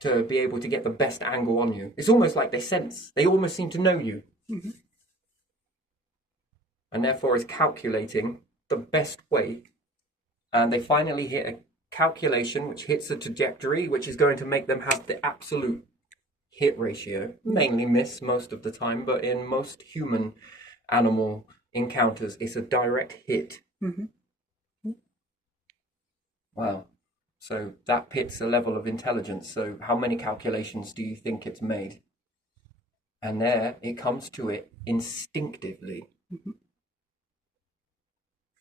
To be able to get the best angle on you. It's almost like they sense. They almost seem to know you. And therefore is calculating the best way. And they finally hit a calculation which hits a trajectory which is going to make them have the absolute hit ratio. Mainly miss most of the time, but in most human animal encounters, it's a direct hit. Wow. So that pits a level of intelligence. So how many calculations do you think it's made? And there it comes to it instinctively.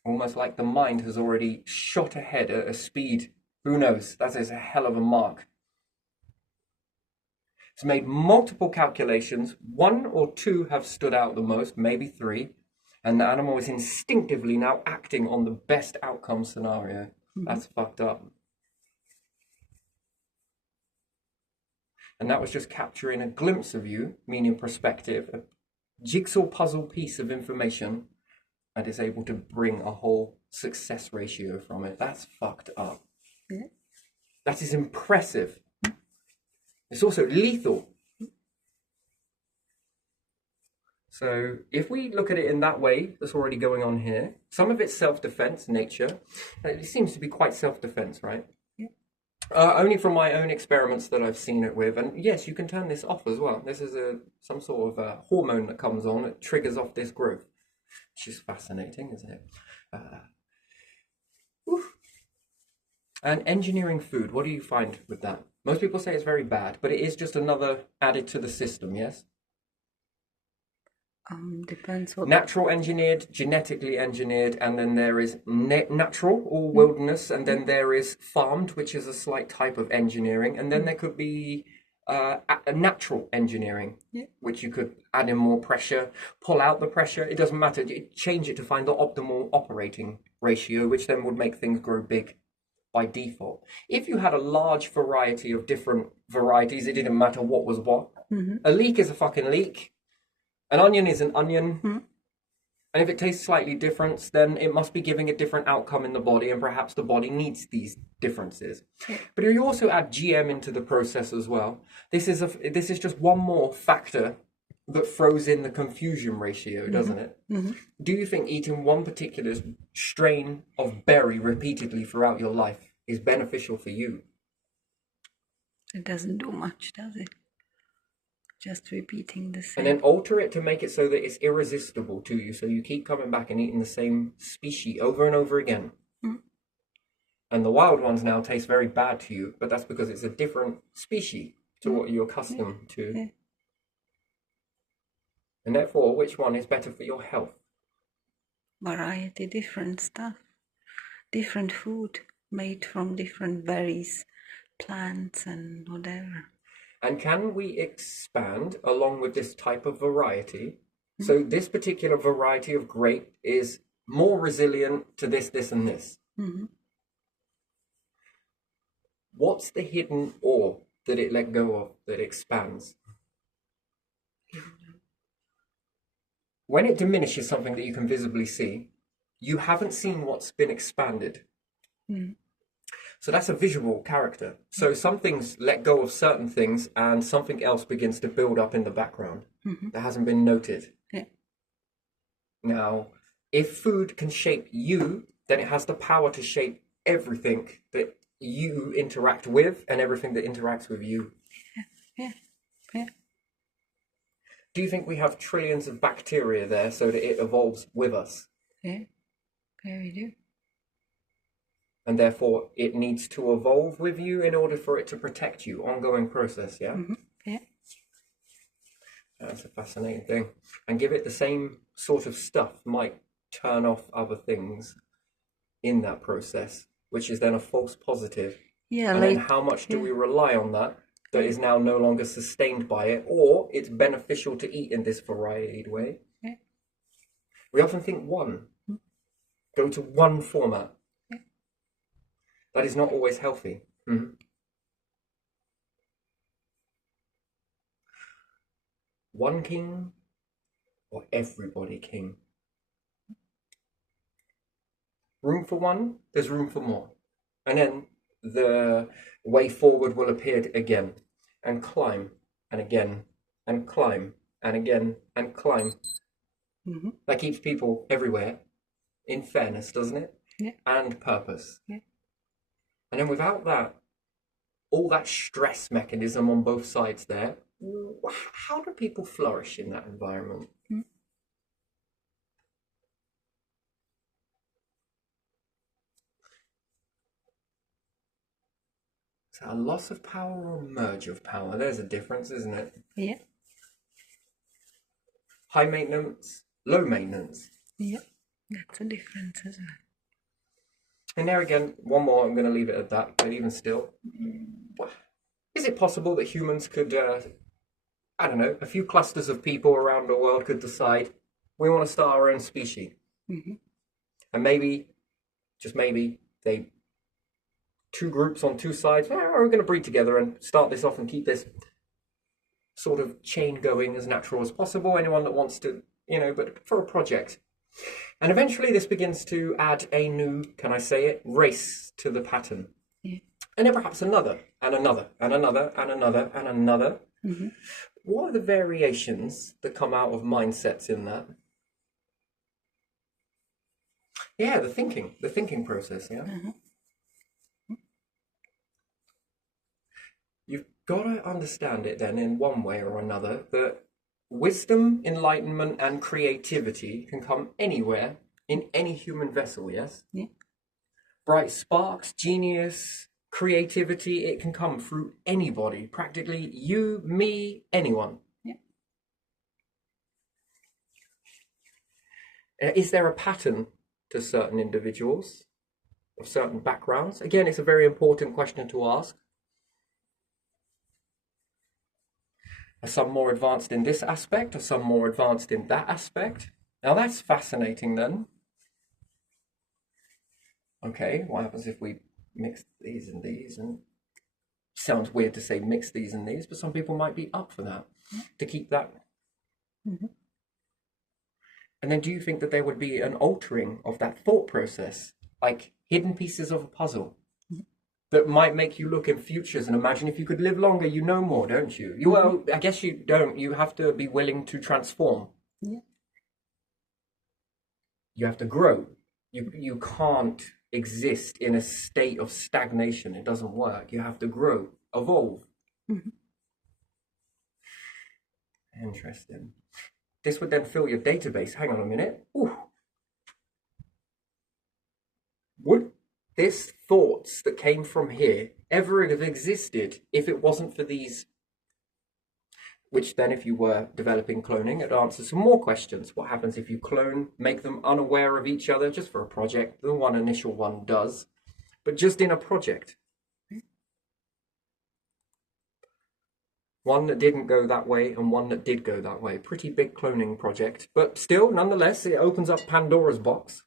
Almost like the mind has already shot ahead at a speed. Who knows? That is a hell of a mark. It's made multiple calculations. 1 or 2 have stood out the most, maybe 3. And the animal is instinctively now acting on the best outcome scenario. That's fucked up. And that was just capturing a glimpse of you, meaning perspective, a jigsaw puzzle piece of information, and is able to bring a whole success ratio from it. That's fucked up. Yeah. That is impressive. It's also lethal. So if we look at it in that way, that's already going on here. Some of it's self-defense nature. It seems to be quite self-defense, right? Only from my own experiments that I've seen it with. And yes, you can turn this off as well. This is some sort of hormone that comes on that triggers off this growth, which is fascinating, isn't it? And engineering food, what do you find with that? Most people say it's very bad, but it is just another added to the system, yes? Depends what... Natural engineered, genetically engineered, and then there is natural or wilderness, and then there is farmed, which is a slight type of engineering, and then there could be a natural engineering, which you could add in more pressure, pull out the pressure, it doesn't matter, change it to find the optimal operating ratio, which then would make things grow big by default. If you had a large variety of different varieties, it didn't matter what was what. A leek is a fucking leek. An onion is an onion. And if it tastes slightly different, then it must be giving a different outcome in the body, and perhaps the body needs these differences. But if you also add GM into the process as well, this is just one more factor that throws in the confusion ratio, doesn't it? Do you think eating one particular strain of berry repeatedly throughout your life is beneficial for you? It doesn't do much, does it? Just repeating the same. And then alter it to make it so that it's irresistible to you, so you keep coming back and eating the same species over and over again. And the wild ones now taste very bad to you, but that's because it's a different species to what you're accustomed to. Yeah. And therefore, which one is better for your health? Variety, different stuff, different food made from different berries, plants, and whatever. And can we expand along with this type of variety? So this particular variety of grape is more resilient to this, this, and this. What's the hidden ore that it let go of that expands? When it diminishes something that you can visibly see, you haven't seen what's been expanded. So that's a visual character. So some things let go of certain things and something else begins to build up in the background that hasn't been noted. Yeah. Now, if food can shape you, then it has the power to shape everything that you interact with and everything that interacts with you. Yeah. Do you think we have trillions of bacteria there so that it evolves with us? Yeah, we do. And therefore it needs to evolve with you in order for it to protect you? Ongoing process, yeah? Yeah. That's a fascinating thing. And give it the same sort of stuff might turn off other things in that process, which is then a false positive. Yeah, And then how much do we rely on that is now no longer sustained by it, or it's beneficial to eat in this varied way? Yeah. We often think go to one format. Yeah. That is not always healthy. One king or everybody king? Room for one, there's room for more. And then the way forward will appear again and climb and again and climb and again and climb. That keeps people everywhere in fairness, doesn't it? Yeah. And purpose. Yeah. And then without that, all that stress mechanism on both sides there, how do people flourish in that environment? So a loss of power or a merge of power? There's a difference, isn't it? Yeah. High maintenance, low maintenance. Yeah. That's a difference, isn't it? And there again, one more, I'm going to leave it at that, but even still, is it possible that humans could, I don't know, a few clusters of people around the world could decide, we want to start our own species? And maybe, just maybe, two groups on two sides, we're going to breed together and start this off and keep this sort of chain going as natural as possible. Anyone that wants to, but for a project. And eventually this begins to add a new, can I say it, race to the pattern. Yeah. And then perhaps another, and another, and another, and another, and another. What are the variations that come out of mindsets in that? Yeah, the thinking process, yeah. You've got to understand it then in one way or another that wisdom, enlightenment, and creativity can come anywhere in any human vessel, yes? Yeah. Bright sparks, genius, creativity, it can come through anybody, practically you, me, anyone. Yeah. Is there a pattern to certain individuals of certain backgrounds? Again, it's a very important question to ask. Are some more advanced in this aspect? Are some more advanced in that aspect? Now that's fascinating then. Okay, what happens if we mix these and these? And sounds weird to say mix these and these, but some people might be up for that, to keep that. And then do you think that there would be an altering of that thought process, like hidden pieces of a puzzle that might make you look in futures and imagine if you could live longer, you know more, don't you? Well, I guess you don't. You have to be willing to transform. Yeah. You have to grow. You can't exist in a state of stagnation. It doesn't work. You have to grow, evolve. Interesting. This would then fill your database. Hang on a minute. Ooh. Would this thoughts that came from here ever have existed if it wasn't for these? Which then, if you were developing cloning, it answers some more questions. What happens if you clone, make them unaware of each other just for a project? The one initial one does, but just in a project. One that didn't go that way and one that did go that way. Pretty big cloning project, but still, nonetheless, it opens up Pandora's box.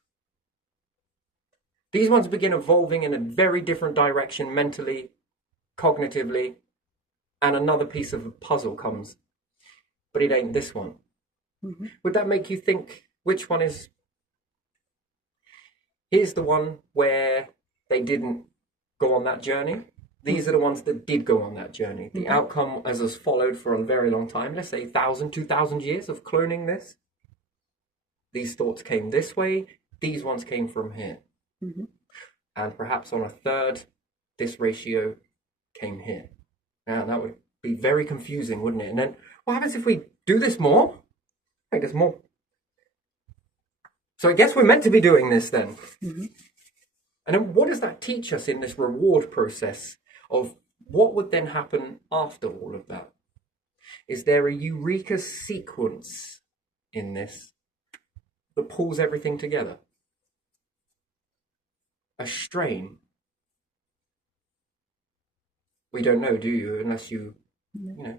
These ones begin evolving in a very different direction mentally, cognitively, and another piece of the puzzle comes. But it ain't this one. Would that make you think which one is? Here's the one where they didn't go on that journey. These are the ones that did go on that journey. The outcome as us followed for a very long time, let's say 1,000, 2,000 years of cloning this. These thoughts came this way. These ones came from here. And perhaps on a third, this ratio came here. Now, that would be very confusing, wouldn't it? And then what happens if we do this more? I think there's more. So I guess we're meant to be doing this then. And then what does that teach us in this reward process of what would then happen after all of that? Is there a eureka sequence in this that pulls everything together? A strain? We don't know, do you? Unless you know.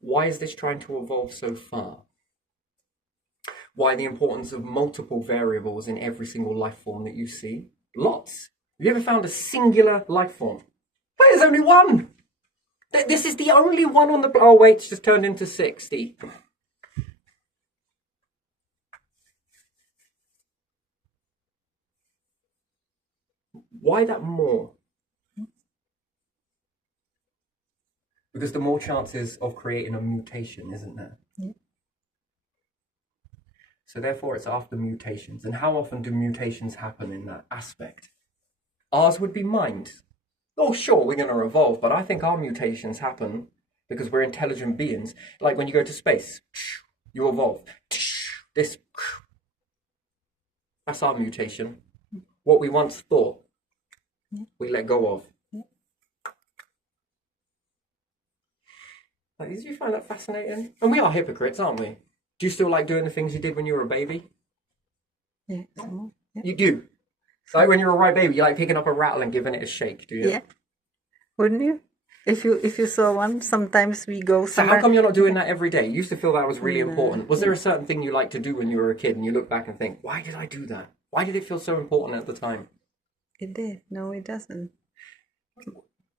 Why is this trying to evolve so far? Why the importance of multiple variables in every single life form that you see? Lots. Have you ever found a singular life form? Well, there's only one. This is the only one on the... Oh, wait, it's just turned into 60. Why that more? Because the more chances of creating a mutation, isn't there? So therefore it's after mutations. And how often do mutations happen in that aspect? Ours would be mind. Oh, sure, we're going to evolve, but I think our mutations happen because we're intelligent beings. Like when you go to space, you evolve. This, that's our mutation. What we once thought, we let go of. Like, did you find that fascinating? And we are hypocrites, aren't we? Do you still like doing the things you did when you were a baby? Yeah. You do? Like when you're a right baby, you like picking up a rattle and giving it a shake, do you? Yeah. Wouldn't you? If you saw one, sometimes we go So somewhere. how come you're not doing that every day? You used to feel that was really important. Was there a certain thing you liked to do when you were a kid and you look back and think, why did I do that? Why did it feel so important at the time? It did. No, it doesn't.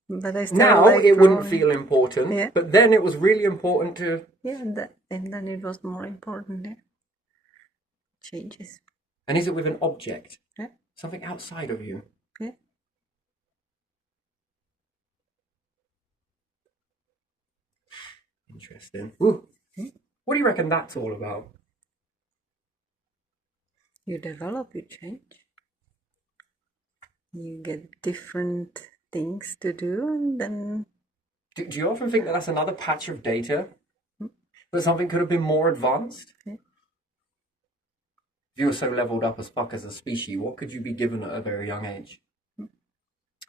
But I still Now like it wouldn't drawing. feel important, Yeah. but then it was really important to... Yeah, and then it was more important. Yeah. Changes. And is it with an object? Yeah. Something outside of you? Yeah. Interesting. Ooh. What do you reckon that's all about? You develop, you change. You get different things to do, and then Do you often think that that's another patch of data? That something could have been more advanced? Yeah. If you were so leveled up as fuck as a species, what could you be given at a very young age?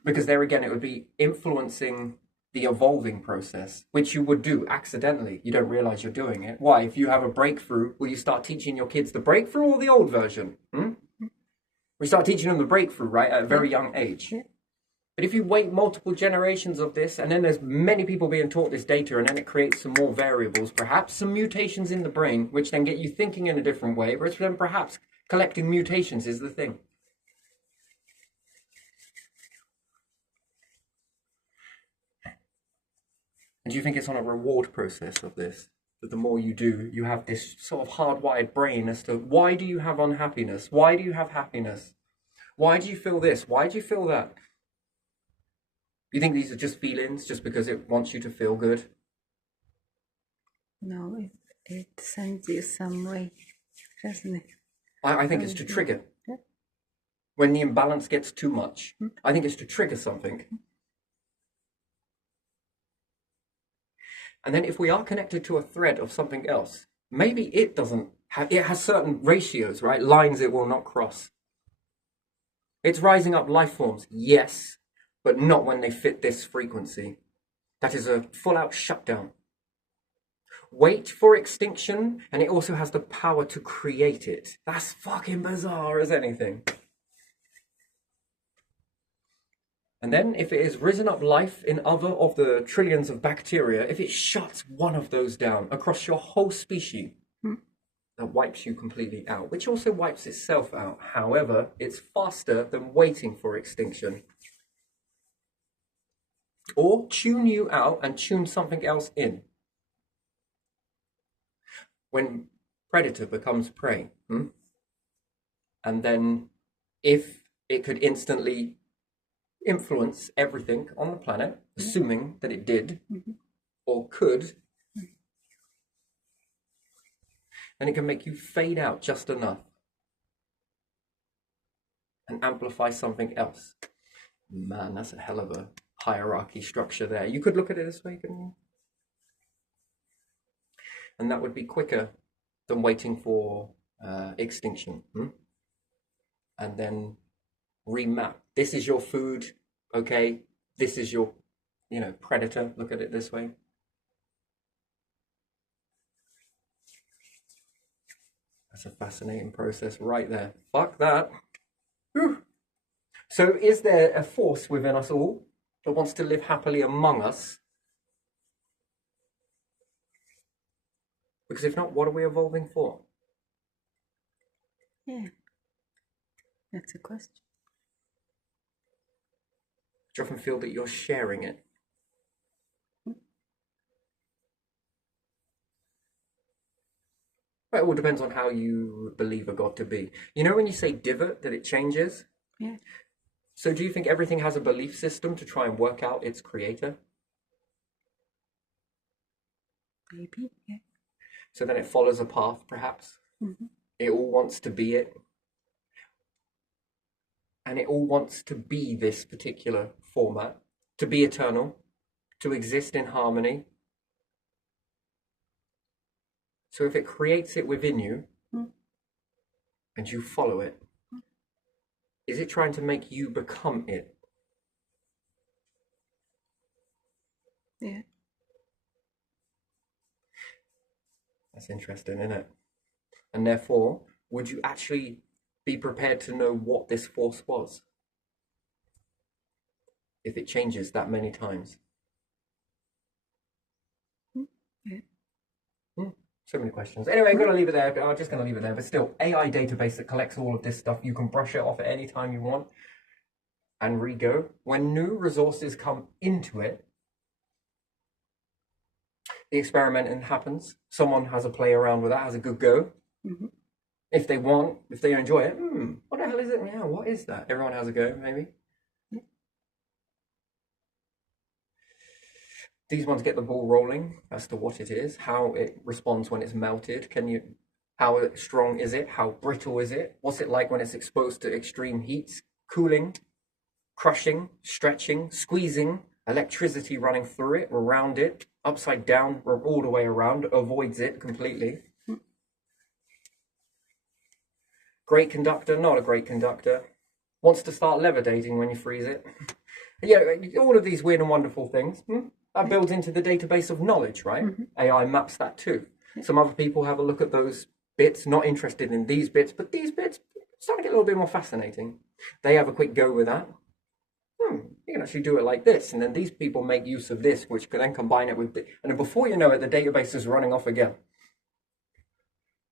Because there again, it would be influencing the evolving process, which you would do accidentally. You don't realize you're doing it. Why? If you have a breakthrough, will you start teaching your kids the breakthrough or the old version? We start teaching them the breakthrough, right, at a very young age. Yeah. But if you wait multiple generations of this, and then there's many people being taught this data, and then it creates some more variables, perhaps some mutations in the brain, which then get you thinking in a different way, but then perhaps collecting mutations is the thing. And do you think it's on a reward process of this? But the more you do, you have this sort of hardwired brain as to why do you have unhappiness? Why do you have happiness? Why do you feel this? Why do you feel that? You think these are just feelings just because it wants you to feel good? No, it sends you some way, doesn't it? I think it's to trigger. Yeah. When the imbalance gets too much, I think it's to trigger something. And then if we are connected to a thread of something else, maybe it doesn't have, it has certain ratios, right? Lines it will not cross. It's rising up life forms, yes, but not when they fit this frequency. That is a full-out shutdown. Wait for extinction, and it also has the power to create it. That's fucking bizarre as anything. And then if it has risen up life in other of the trillions of bacteria, if it shuts one of those down across your whole species, that wipes you completely out, which also wipes itself out. However, it's faster than waiting for extinction. Or tune you out and tune something else in. When predator becomes prey, and then if it could instantly influence everything on the planet, assuming that it did, or could, and it can make you fade out just enough and amplify something else. Man, that's a hell of a hierarchy structure there. You could look at it this way, couldn't you? And that would be quicker than waiting for extinction. And then remap. This is your food, okay? This is your, predator. Look at it this way. That's a fascinating process right there. Fuck that. Whew. So is there a force within us all that wants to live happily among us? Because if not, what are we evolving for? Yeah, that's a question. Do you often feel that you're sharing it? Well, it all depends on how you believe a God to be. You know when you say divot, that it changes? Yeah. So do you think everything has a belief system to try and work out its creator? Maybe, yeah. So then it follows a path, perhaps? It all wants to be it. And it all wants to be this particular format, to be eternal, to exist in harmony. So if it creates it within you, and you follow it, is it trying to make you become it? Yeah. That's interesting, isn't it? And therefore, would you actually be prepared to know what this force was if it changes that many times? Yeah. So many questions. Anyway, I'm going to leave it there. I'm just going to leave it there. But still, AI database that collects all of this stuff. You can brush it off at any time you want and re-go. When new resources come into it, the experimenting happens. Someone has a play around with that, has a good go. If they want, if they enjoy it, what the hell is it? Yeah, what is that? Everyone has a go, maybe. These ones get the ball rolling as to what it is, how it responds when it's melted. How strong is it? How brittle is it? What's it like when it's exposed to extreme heats? Cooling, crushing, stretching, squeezing, electricity running through it, around it, upside down, or all the way around, avoids it completely. Great conductor, not a great conductor. Wants to start levitating when you freeze it. Yeah, all of these weird and wonderful things. That builds into the database of knowledge, right? AI maps that too. Some other people have a look at those bits, not interested in these bits, but these bits start to get a little bit more fascinating. They have a quick go with that. You can actually do it like this, and then these people make use of this, which can then combine it with, and then before you know it, the database is running off again.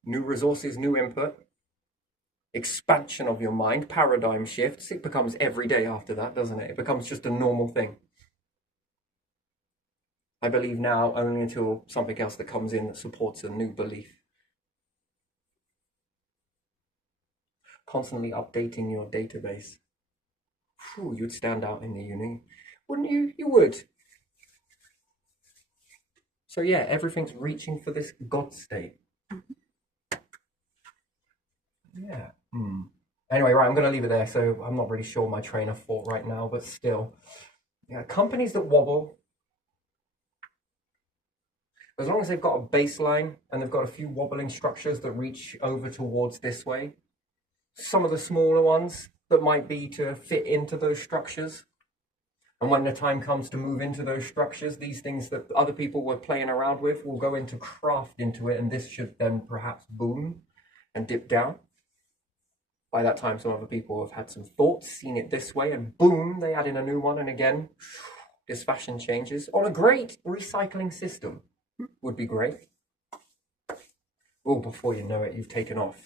New resources, new input, expansion of your mind, paradigm shifts. It becomes every day after that, doesn't it? It becomes just a normal thing. I believe now only until something else that comes in that supports a new belief. Constantly updating your database. Phew, you'd stand out in the uni, wouldn't you? You would. So yeah, everything's reaching for this God state. Yeah. Anyway, right, I'm going to leave it there. So I'm not really sure my train of thought right now, but still. Yeah, companies that wobble, as long as they've got a baseline and they've got a few wobbling structures that reach over towards this way, some of the smaller ones that might be to fit into those structures. And when the time comes to move into those structures, these things that other people were playing around with will go into craft into it, and this should then perhaps boom and dip down. By that time, some other people have had some thoughts, seen it this way, and boom, they add in a new one, and again, this fashion changes on a great recycling system. Would be great. Oh, before you know it, you've taken off.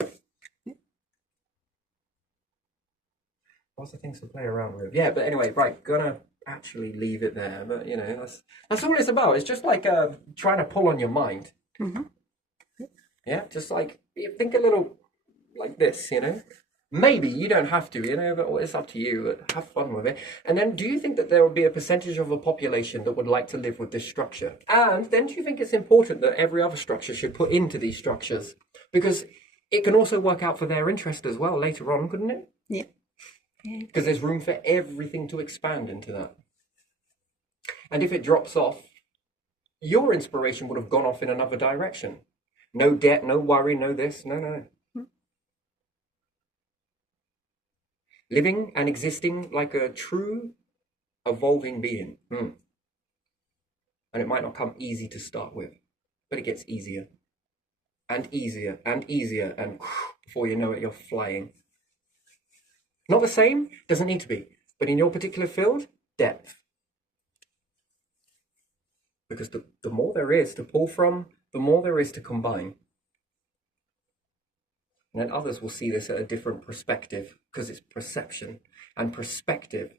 Lots of things to play around with. Yeah, but anyway, right, gonna actually leave it there. But you know, that's all it's about. It's just like trying to pull on your mind. Yeah, just like think a little like this, you know. Maybe you don't have to, you know, but it's up to you. But have fun with it. And then, do you think that there would be a percentage of a population that would like to live with this structure? And then, do you think it's important that every other structure should put into these structures? Because it can also work out for their interest as well later on, couldn't it? Yeah. Because there's room for everything to expand into that. And if it drops off, your inspiration would have gone off in another direction. No debt, no worry, no this, no. Living and existing like a true evolving being. And it might not come easy to start with, but it gets easier and easier and easier, and before you know it, you're flying. Not the same, doesn't need to be, but in your particular field, depth. Because the more there is to pull from, the more there is to combine. And then others will see this at a different perspective, because it's perception and perspective.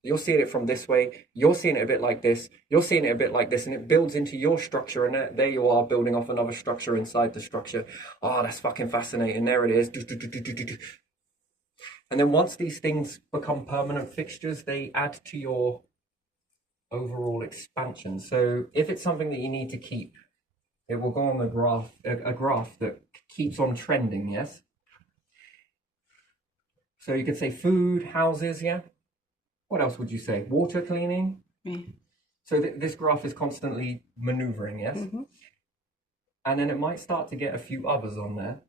You're seeing it from this way, you're seeing it a bit like this, you're seeing it a bit like this, and it builds into your structure, and there you are building off another structure inside the structure. Oh, that's fucking fascinating. There it is. And then once these things become permanent fixtures, they add to your overall expansion. So if it's something that you need to keep, it will go on the graph, a graph that keeps on trending, yes? So you could say food, houses, yeah? What else would you say? Water cleaning? Yeah. So this graph is constantly maneuvering, yes? And then it might start to get a few others on there,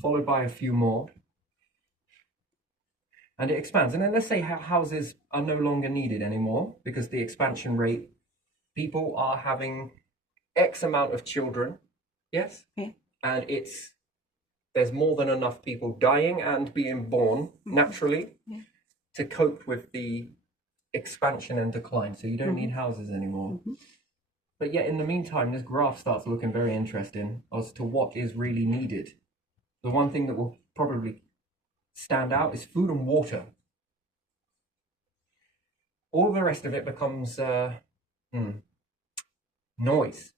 followed by a few more. And it expands. And then let's say houses are no longer needed anymore because the expansion rate, people are having X amount of children, yes? Yeah. And there's more than enough people dying and being born naturally to cope with the expansion and decline. So you don't need houses anymore. But yet in the meantime, this graph starts looking very interesting as to what is really needed. The one thing that will probably stand out is food and water. All the rest of it becomes noise.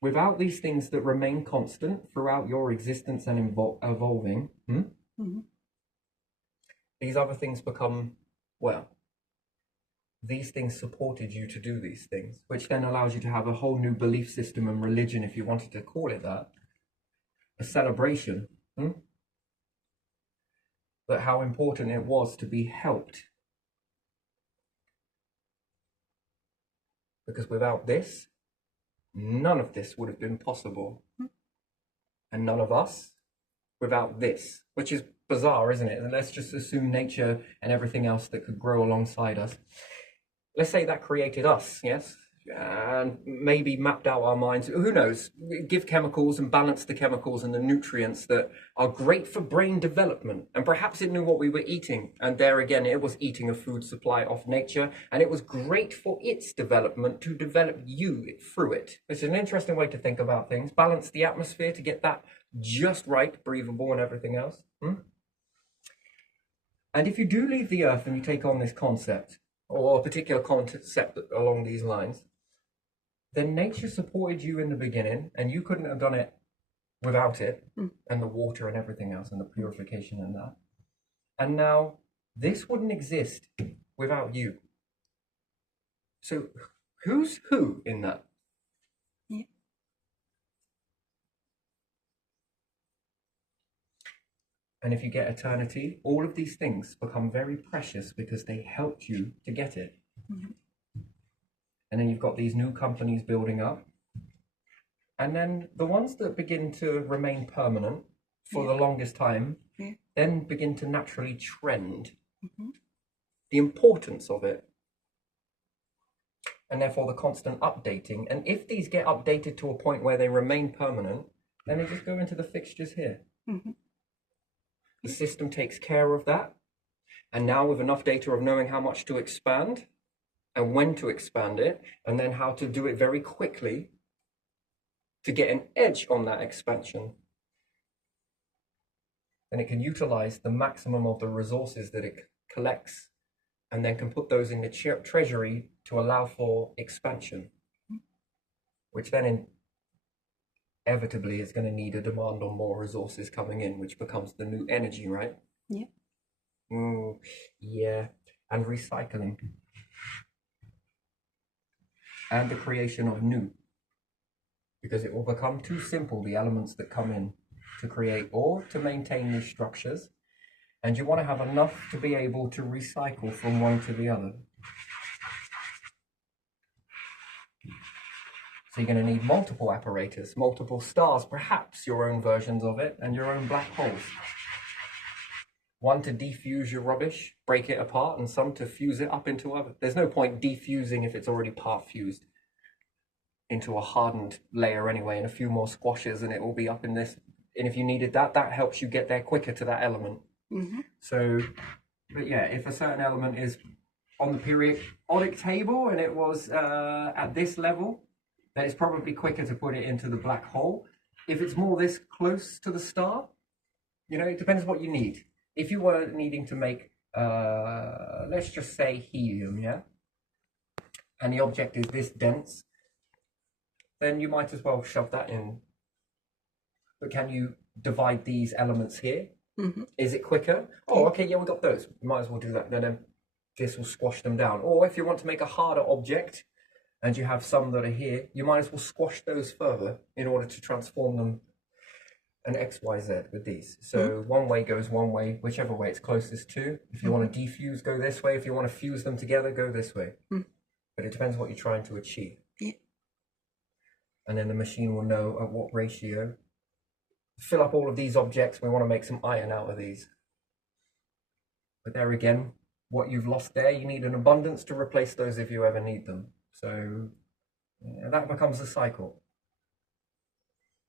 Without these things that remain constant throughout your existence and evolving, these other things become, well, these things supported you to do these things, which then allows you to have a whole new belief system and religion, if you wanted to call it that, a celebration. That how important it was to be helped. Because without this, none of this would have been possible. And none of us without this, which is bizarre, isn't it? And let's just assume nature and everything else that could grow alongside us. Let's say that created us, yes? And maybe mapped out our minds, who knows, give chemicals and balance the chemicals and the nutrients that are great for brain development. And perhaps it knew what we were eating. And there again, it was eating a food supply of nature. And it was great for its development to develop you through it. It's an interesting way to think about things. Balance the atmosphere to get that just right, breathable and everything else. And if you do leave the earth and you take on this concept or a particular concept along these lines, then nature supported you in the beginning, and you couldn't have done it without it, and the water and everything else, and the purification and that. And now this wouldn't exist without you. So who's who in that? Yeah. And if you get eternity, all of these things become very precious because they helped you to get it. And then you've got these new companies building up. And then the ones that begin to remain permanent for the longest time then begin to naturally trend. The importance of it. And therefore the constant updating. And if these get updated to a point where they remain permanent, then they just go into the fixtures here. The system takes care of that. And now with enough data of knowing how much to expand and when to expand it, and then how to do it very quickly to get an edge on that expansion, then it can utilize the maximum of the resources that it collects and then can put those in the treasury to allow for expansion, which then inevitably is going to need a demand on more resources coming in, which becomes the new energy, right? Yeah. Yeah. And recycling. And the creation of new. Because it will become too simple, the elements that come in to create or to maintain these structures. And you want to have enough to be able to recycle from one to the other. So you're going to need multiple apparatus, multiple stars, perhaps your own versions of it, and your own black holes. One to defuse your rubbish, break it apart, and some to fuse it up into other. There's no point defusing if it's already part fused into a hardened layer anyway, and a few more squashes and it will be up in this. And if you needed that, that helps you get there quicker to that element. So, but yeah, if a certain element is on the periodic table and it was at this level, then it's probably quicker to put it into the black hole. If it's more this close to the star, you know, it depends what you need. If you were needing to make, let's just say helium, yeah? And the object is this dense, then you might as well shove that in. But can you divide these elements here? Is it quicker? Oh, okay, yeah, we got those. We might as well do that. Then this will squash them down. Or if you want to make a harder object, and you have some that are here, you might as well squash those further in order to transform them an X, Y, Z with these. So one way goes one way, whichever way it's closest to. If you want to defuse, go this way. If you want to fuse them together, go this way. But it depends what you're trying to achieve. And then the machine will know at what ratio. Fill up all of these objects. We want to make some iron out of these. But there again, what you've lost there, you need an abundance to replace those if you ever need them. So yeah, that becomes a cycle.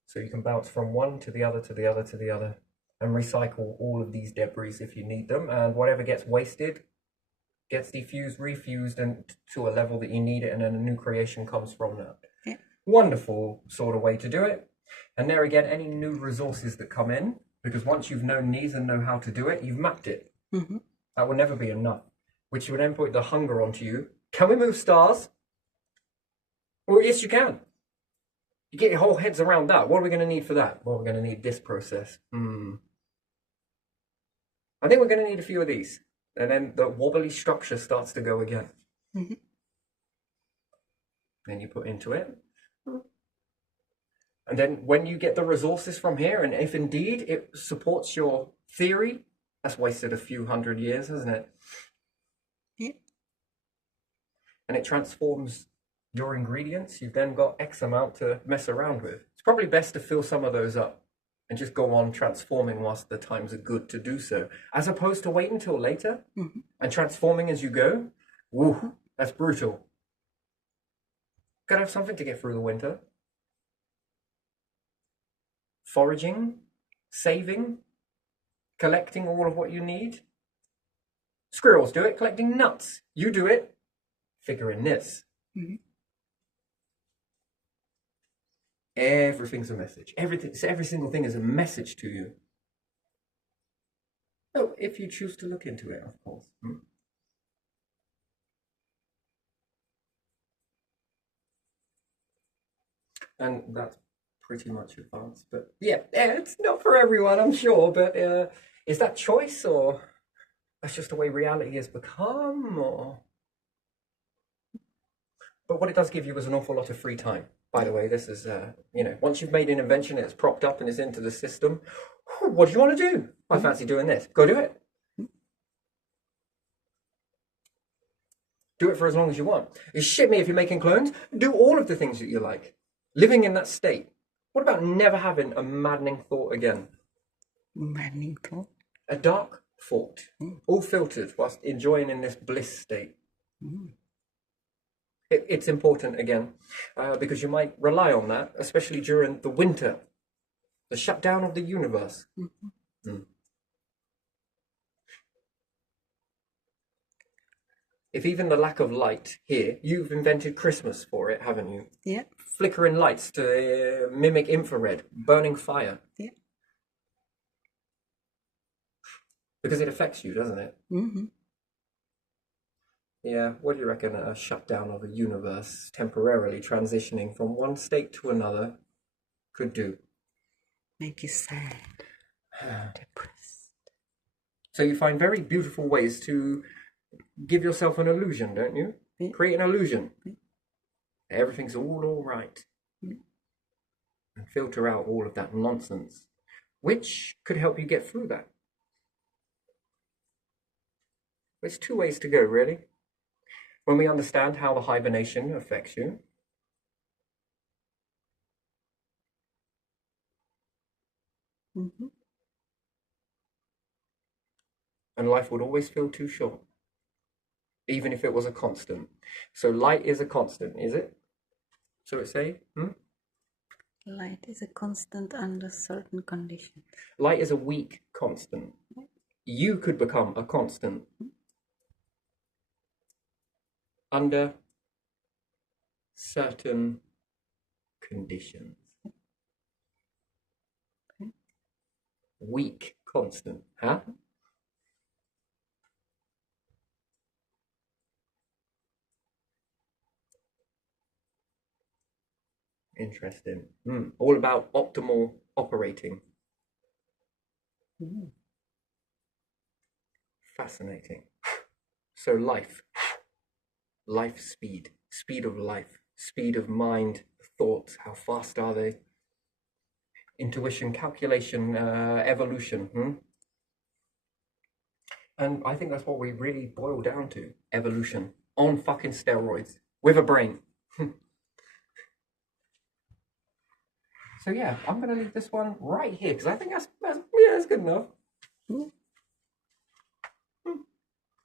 So you can bounce from one to the other, to the other, to the other, and recycle all of these debris if you need them. And whatever gets wasted gets diffused, refused, and to a level that you need it, and then a new creation comes from that. Wonderful sort of way to do it. And there again, any new resources that come in, because once you've known these and know how to do it, you've mapped it. That will never be enough, which would then put the hunger onto you. Can we move stars? Well, yes, you can. You get your whole heads around that. What are we going to need for that? Well, we're going to need this process. I think we're going to need a few of these. And then the wobbly structure starts to go again. Then you put into it. And then when you get the resources from here, and if indeed it supports your theory, that's wasted a few 100 years, hasn't it? And it transforms your ingredients. You've then got X amount to mess around with. It's probably best to fill some of those up and just go on transforming whilst the times are good to do so, as opposed to waiting until later and transforming as you go. Woo, that's brutal. Gotta have something to get through the winter. Foraging, saving, collecting all of what you need. Squirrels do it, collecting nuts. You do it, figuring this. Everything's a message. Every single thing is a message to you. Oh, if you choose to look into it, of course. And that's pretty much advanced. But yeah, it's not for everyone, I'm sure. But is that choice, or that's just the way reality has become? Or... But what it does give you is an awful lot of free time. By the way, this is, once you've made an invention, it's propped up and it's into the system. What do you want to do? I fancy doing this. Go do it. Do it for as long as you want. It's shit me if you're making clones. Do all of the things that you like. Living in that state. What about never having a maddening thought again? Maddening thought? A dark thought. All filtered whilst enjoying in this bliss state. It's important again, because you might rely on that, especially during the winter. The shutdown of the universe. If even the lack of light here, you've invented Christmas for it, haven't you? Yeah. Flickering lights to mimic infrared, burning fire. Yeah. Because it affects you, doesn't it? Mm-hmm. Yeah, what do you reckon a shutdown of a universe temporarily transitioning from one state to another could do? Make you sad, depressed. So you find very beautiful ways to give yourself an illusion, don't you? Yeah. Create an illusion. Everything's all right. And filter out all of that nonsense, which could help you get through that. There's two ways to go, really. When we understand how the hibernation affects you, and life would always feel too short, even if it was a constant. So light is a constant, is it? So it say? Light is a constant under certain conditions. Light is a weak constant. You could become a constant under certain conditions. Weak constant, huh? Interesting. All about optimal operating. Fascinating. So life speed, speed of life, speed of mind, thoughts, how fast are they? Intuition, calculation, evolution. And I think that's what we really boil down to. Evolution. On fucking steroids. With a brain. So yeah, I'm going to leave this one right here because I think that's good enough.